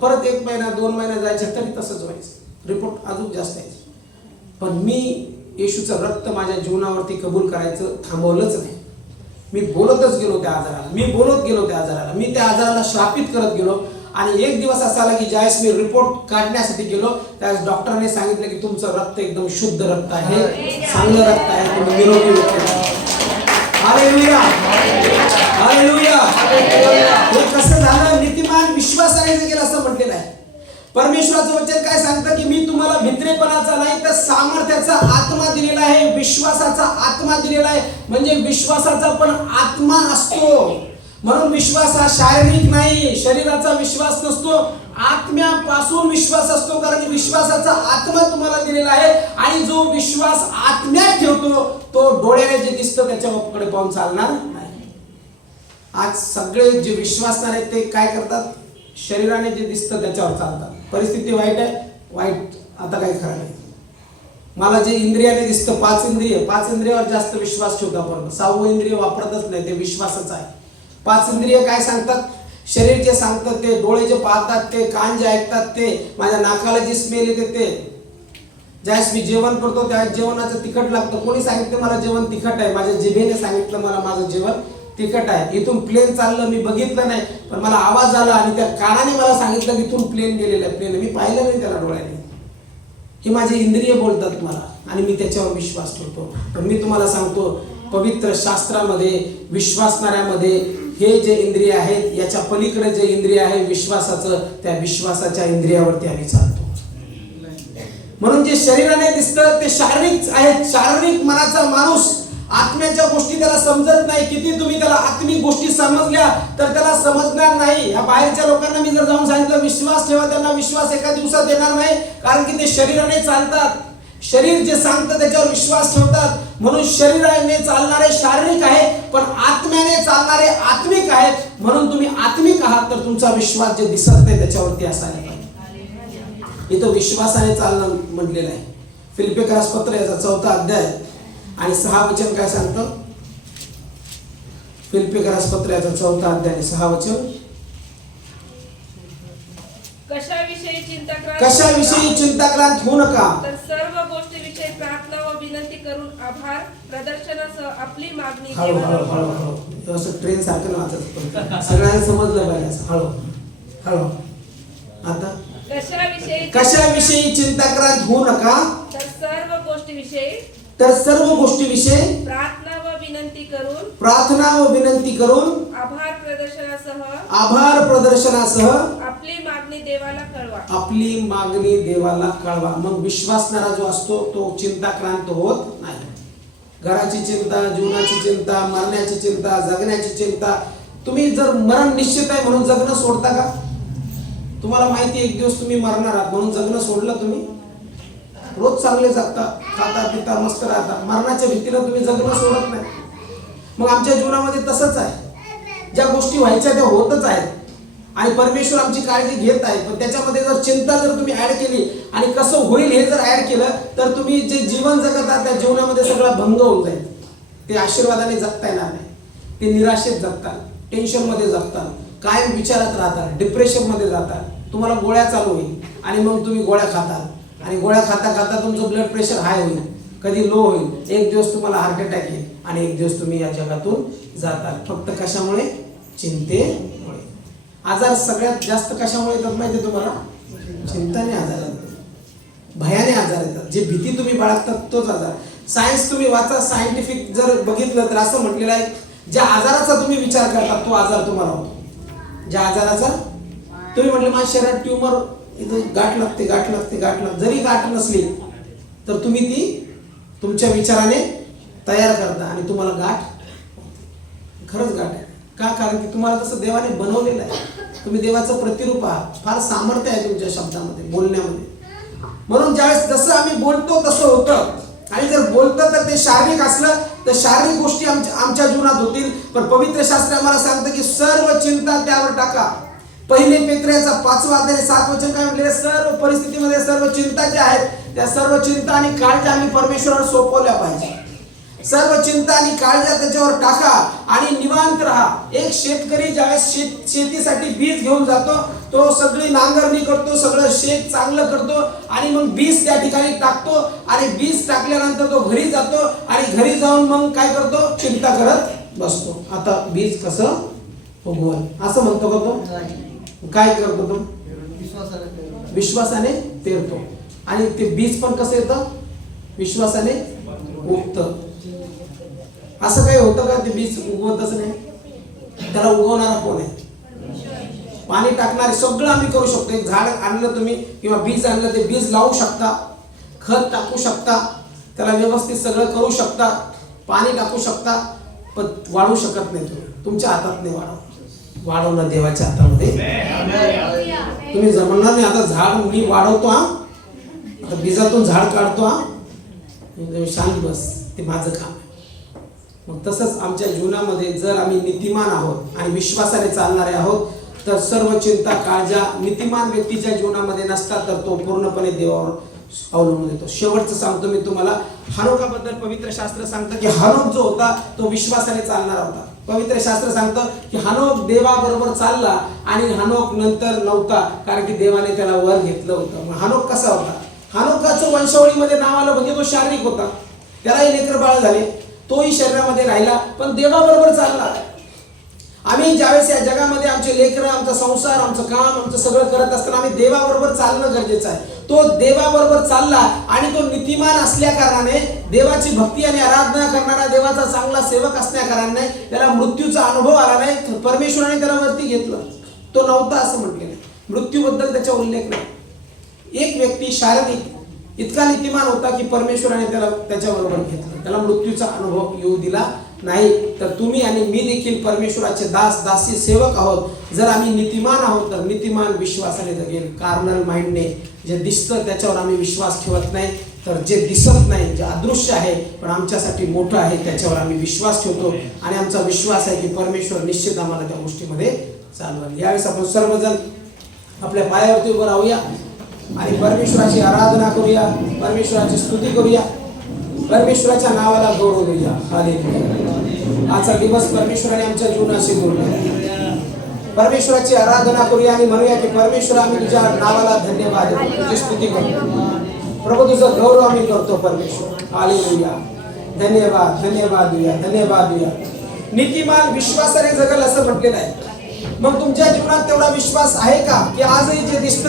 परत 1 महिना 2 महिना जायचे तरी तसंच व्हायचं. रिपोर्ट अजून जास्त यायचे. पण मी येशूचं रक्त माझ्या जीवनावरती कबूल करायचं थांबवलंच नाही. मी बोलतच गेलो त्या आजाराला. मी त्या आजाराला श्रापित करत गेलो. आणि एक दिवस असा आला की ज्यावेळेस मी रिपोर्ट काढण्यासाठी गेलो त्यावेळेस डॉक्टरने सांगितलं की तुमचं रक्त एकदम शुद्ध रक्त आहे, चांगलं रक्त आहे, तुम्ही निरोगी व्यक्ती आहात. Hallelujah, hallelujah. हे कसं झालं? नीतिमान विश्वासाने जगेल असं म्हटलेलं आहे. परमेश्वराचं वचन काय सांगतं की मी तुम्हाला भित्रेपणाचा नाही तर सामर्थ्याचा आत्मा दिलेला आहे, विश्वासाचा आत्मा दिलेला आहे. म्हणजे विश्वासाचा पण आत्मा असतो. म्हणून विश्वास हा शारीरिक नाही, शरीराचा विश्वास नसतो, आत्म्यापासून विश्वास असतो. कारण विश्वासाचा आत्मा तुम्हाला दिलेला आहे आणि जो विश्वास आत्म्यात ठेवतो तो डोळ्याने जे दिसतं त्याच्याकडे पाहून चालणार नाही. आज सगळे जे विश्वासणार आहेत ते काय करतात? शरीराने जे दिसतं त्याच्यावर चालतात. परिस्थिती वाईट आहे, वाईट, आता काही खरं नाही. मला जे इंद्रियाने दिसतं 5 इंद्रियावर जास्त विश्वास ठेवतो आपण. 6वं इंद्रिय वापरतच नाही, ते विश्वासच आहे. 5 इंद्रिय काय सांगतात? शरीर जे सांगतात ते, डोळे जे पाहतात ते, कान जे ऐकतात ते, माझ्या नाकाला जी स्मेल येते ते. ज्यावेळेस मी जेवण करतो त्यावेळेस जेवणाचं तिखट लागतं. कोणी सांगितलं मला जेवण तिखट आहे? माझ्या जिभेने सांगितलं मला माझं जेवण तिखट आहे. इथून प्लेन चाललं, मी बघितलं नाही पण मला आवाज आला आणि त्या कानाने मला सांगितलं की इथून प्लेन गेलेलं आहे. प्लेन मी पाहिलं नाही त्याला डोळ्याने. हे माझे इंद्रिय बोलतात मला आणि मी त्याच्यावर विश्वास ठेवतो. पण मी तुम्हाला सांगतो पवित्र शास्त्रामध्ये विश्वासणाऱ्यामध्ये हे जे इंद्रिय आहेत याच्या पलीकडे जे इंद्रिय आहे विश्वासाचं, त्या विश्वासाच्या इंद्रियावरती आम्ही चालतो. म्हणून जे शरीराने दिसतं ते शारीरिक आहे. शारीरिक मनाचा माणूस आत्म्याच्या गोष्टी त्याला समजत नाही. किती तुम्ही त्याला आत्मिक गोष्टी समजल्या तर त्याला समजणार नाही. या बाहेरच्या लोकांना मी जर जाऊन सांगितलं विश्वास ठेवा, त्यांना विश्वास एका दिवसात येणार नाही. कारण की ते शरीराने चालतात. शरीर जे सांगतं त्याच्यावर विश्वास ठेवतात. म्हणून शरीराने चालणारे शारीरिक आहे पण आत्म्याने चालणारे आत्मिक आहेत. म्हणून तुम्ही आत्मिक आहात तर तुमचा विश्वास जे दिसत नाही त्याच्यावरती असायला पाहिजे. इथं विश्वासाने चालणं म्हटलेलं आहे. फिलिप्पियरास पत्र याचा 4था अध्याय आणि 6 वचन काय सांगतं? फिलिप्पियरास पत्र याचा 4था अध्याय आणि 6 वचन. कशाविषयी चिंताक्रांत होऊ नका, तर सर्व गोष्टीविषयी प्रार्थना व विनंती करून आभार प्रदर्शनासह आपली मागणी हळू असं ट्रेन सारखं वाचत सगळ्यांना समजलं पाहिजे. असं हळू हळू. आता कशाविषयी चिंताक्रांत होऊ नका, तर सर्व गोष्टीविषयी प्रार्थना व विनंती करून आभार प्रदर्शनासह आपली मागणी देवाला कळवा. मग विश्वासणारा जो असतो तो चिंताक्रांत होत नाही. घराची चिंता, जीवनाची चिंता, मरण्याची चिंता, जगण्याची चिंता. तुम्ही जर मरण निश्चित आहे म्हणून जगणं सोडता का? तुम्हाला माहिती एक दिवस तुम्ही मरणार आहात म्हणून जगणं सोडलं तुम्ही? रोज चांगले जगता, खाता पिता मस्त राहता, मरणाच्या भीतीला तुम्ही जगणं सोडत नाही. मग आमच्या जीवनामध्ये तसंच आहे. ज्या गोष्टी व्हायच्या त्या होतच आहेत आणि परमेश्वर आमची काळजी घेत आहे. पण त्याच्यामध्ये जर चिंता जर तुम्ही ऍड केली आणि कसं होईल हे जर ऍड केलं तर तुम्ही जे जीवन जगत आहात त्या जीवनामध्ये सगळा भंग होऊन जाईल. ते आशीर्वादाने जगता येणार नाही. ते निराशेत जगतात, टेन्शनमध्ये जगतात, कायम विचारात राहतात, डिप्रेशनमध्ये जातात. तुम्हाला गोळ्या चालू होईल आणि मग तुम्ही गोळ्या खाताल आणि गोळ्या खाता खाता तुमचं ब्लड प्रेशर हाय होईल, कधी लो होईल. एक दिवस तुम्हाला हार्ट अटॅक येईल आणि एक दिवस तुम्ही या जगातून जातात. फक्त कशामुळे? चिंतेमुळे. आजार सगळ्यात जास्त कशामुळे येतात माहिती तुम्हाला? चिंताने आजार येतात, भयाने आजार येतात. जे भीती तुम्ही बाळगतात तोच आजार. सायन्स तुम्ही वाचा, सायंटिफिक जर बघितलं तर असं म्हटलेलं आहे ज्या आजाराचा तुम्ही विचार करता तो आजार तुम्हाला होतो. ज्या आजाराचा तुम्ही म्हटलं माझ्या शरीरात ट्यूमर इथं गाठ लागते, जरी गाठ नसली तर तुम्ही ती तुमच्या विचाराने तयार करता आणि तुम्हाला गाठ खरंच गाठ आहे. का? कारण की तुम्हाला तसं देवाने बनवलेलं आहे. तुम्ही देवाचं प्रतिरूप आहात. फार सामर्थ्य आहे तुमच्या शब्दामध्ये, बोलण्यामध्ये. म्हणून ज्यावेळेस जसं आम्ही बोलतो तसं होतं. आणि जर बोलतं तर ते शारीरिक असलं तर शारीरिक गोष्टी आमच्या जीवनात होतील. पण पवित्र शास्त्र आम्हाला सांगतं की सर्व चिंता त्यावर टाका. पहिले पेत्र्याचा 5वा अध्याय 7 वचन काय म्हटलेलं आहे? सर्व परिस्थितीमध्ये सर्व चिंता ज्या आहेत त्या सर्व चिंता आणि काळज्या आम्ही परमेश्वरावर सोपवल्या पाहिजे. सर्व चिंता आणि काळज्या त्याच्यावर टाका आणि निवांत राहा. एक शेतकरी ज्यावेळेस शेतीसाठी बीज घेऊन जातो, तो सगळी नांगरणी करतो, सगळं शेत चांगलं करतो आणि मग बीज त्या ठिकाणी टाकतो आणि बीज टाकल्यानंतर तो घरी जातो आणि घरी जाऊन मग काय करतो? चिंता करत बसतो, आता बीज कसं उगवल असं म्हणतो का तो? काय करतो तो? विश्वासाने पेरतो आणि ते बीज पण कसं येतं? विश्वासाने उगतं. असं काही होतं का ते बीज उगवतच नाही? त्याला उगवणारा कोण आहे? पाणी टाकणारे सगळं आम्ही करू शकतो. एक झाड आणलं तुम्ही किंवा बीज आणलं, ते बीज लावू शकता, खत टाकू शकता, त्याला व्यवस्थित सगळं करू शकता, पाणी टाकू शकता, पण वाढवू शकत नाही. तुमच्या हातात नाही वाढवणं देवाच्या हातामध्ये. तुम्ही जर म्हणणार नाही आता झाड मी वाढवतो, आता बीजातून झाड काढतो, शांत बस, ते माझं काम आहे. मग तसंच आमच्या जीवनामध्ये जर आम्ही नीतिमान आहोत आणि विश्वासाने चालणारे आहोत तर सर्व चिंता काळज्या नीतिमान व्यक्तीच्या जीवनामध्ये नसतात, तर तो पूर्णपणे देवावर अवलंबून येतो. शेवटचं सांगतो मी तुम्हाला, हनोकाबद्दल पवित्र शास्त्र सांगतं की हनोक जो होता तो विश्वासाने चालणारा होता. पवित्र शास्त्र सांगतं की हनोक देवाबरोबर चालला आणि हनोक नंतर नव्हता, कारण की देवाने त्याला वर घेतलं होतं. मग हनोक कसा होता? हनोकाचं वंशावळीमध्ये नाव आलं म्हणजे तो शारीरिक होता, त्यालाही लेकर बाळ झाले, तोही शरीरामध्ये राहिला, पण देवाबरोबर चालला. आम्ही ज्यावेळेस या जगामध्ये आमचे लेकरं, आमचा संसार, आमचं काम, आमचं सगळं करत असताना आम्ही देवाबरोबर चालणं गरजेचं आहे. तो देवाबरोबर चालला आणि तो नीतिमान असल्या कारणाने, देवाची भक्ती आणि आराधना करणारा, देवाचा चांगला सेवक असल्या कारणाने त्याला मृत्यूचा अनुभव आला नाही. परमेश्वराने त्याला वरती घेतलं. तो नव्हता असं म्हटले नाही, मृत्यूबद्दल त्याचा उल्लेख नाही. एक व्यक्ती शारीरिक इतका नीतिमान होता की परमेश्वराने त्याला त्याच्याबरोबर घेतलं, त्याला मृत्यूचा अनुभव येऊ दिला नाही. तर तुम्ही आणि मी देखील परमेश्वराचे दास दासी सेवक आहोत. जर आम्ही नीतिमान आहोत तर नीतिमान विश्वासाने जगेल. कार्नल माइंडने जे दिसतं त्याच्यावर आम्ही विश्वास ठेवत नाही, तर जे दिसत नाही, जे अदृश्य आहे पण आमच्यासाठी मोठं आहे त्याच्यावर आम्ही विश्वास ठेवतो आणि आमचा विश्वास आहे की परमेश्वर निश्चित आम्हाला त्या गोष्टीमध्ये चालवेल. यावेळेस आपण सर्वजण आपल्या पायावरती उभं राहूया आणि परमेश्वराची आराधना करूया, परमेश्वराची स्तुती करूया, परमेश्वराच्या नावाला गौरव देऊया. हालेलुया. आजचा दिवस परमेश्वराने आमच्या जीवनाशी जोडला. परमेश्वराची आराधना करूया आणि म्हणूया की परमेश्वर आम्ही तुझ्या नावाला धन्यवाद देतो, तुझी स्तुती करतो प्रभू, तुझं गौरव आम्ही करतो परमेश्वर. हालेलुया. धन्यवाद धन्यवाद देऊया, धन्यवाद देऊया. नीतिमान विश्वासाने जगल असं म्हटलेलं आहे. मग तुमच्या जीवनात तेवढा विश्वास आहे का की आजही जे दिसतं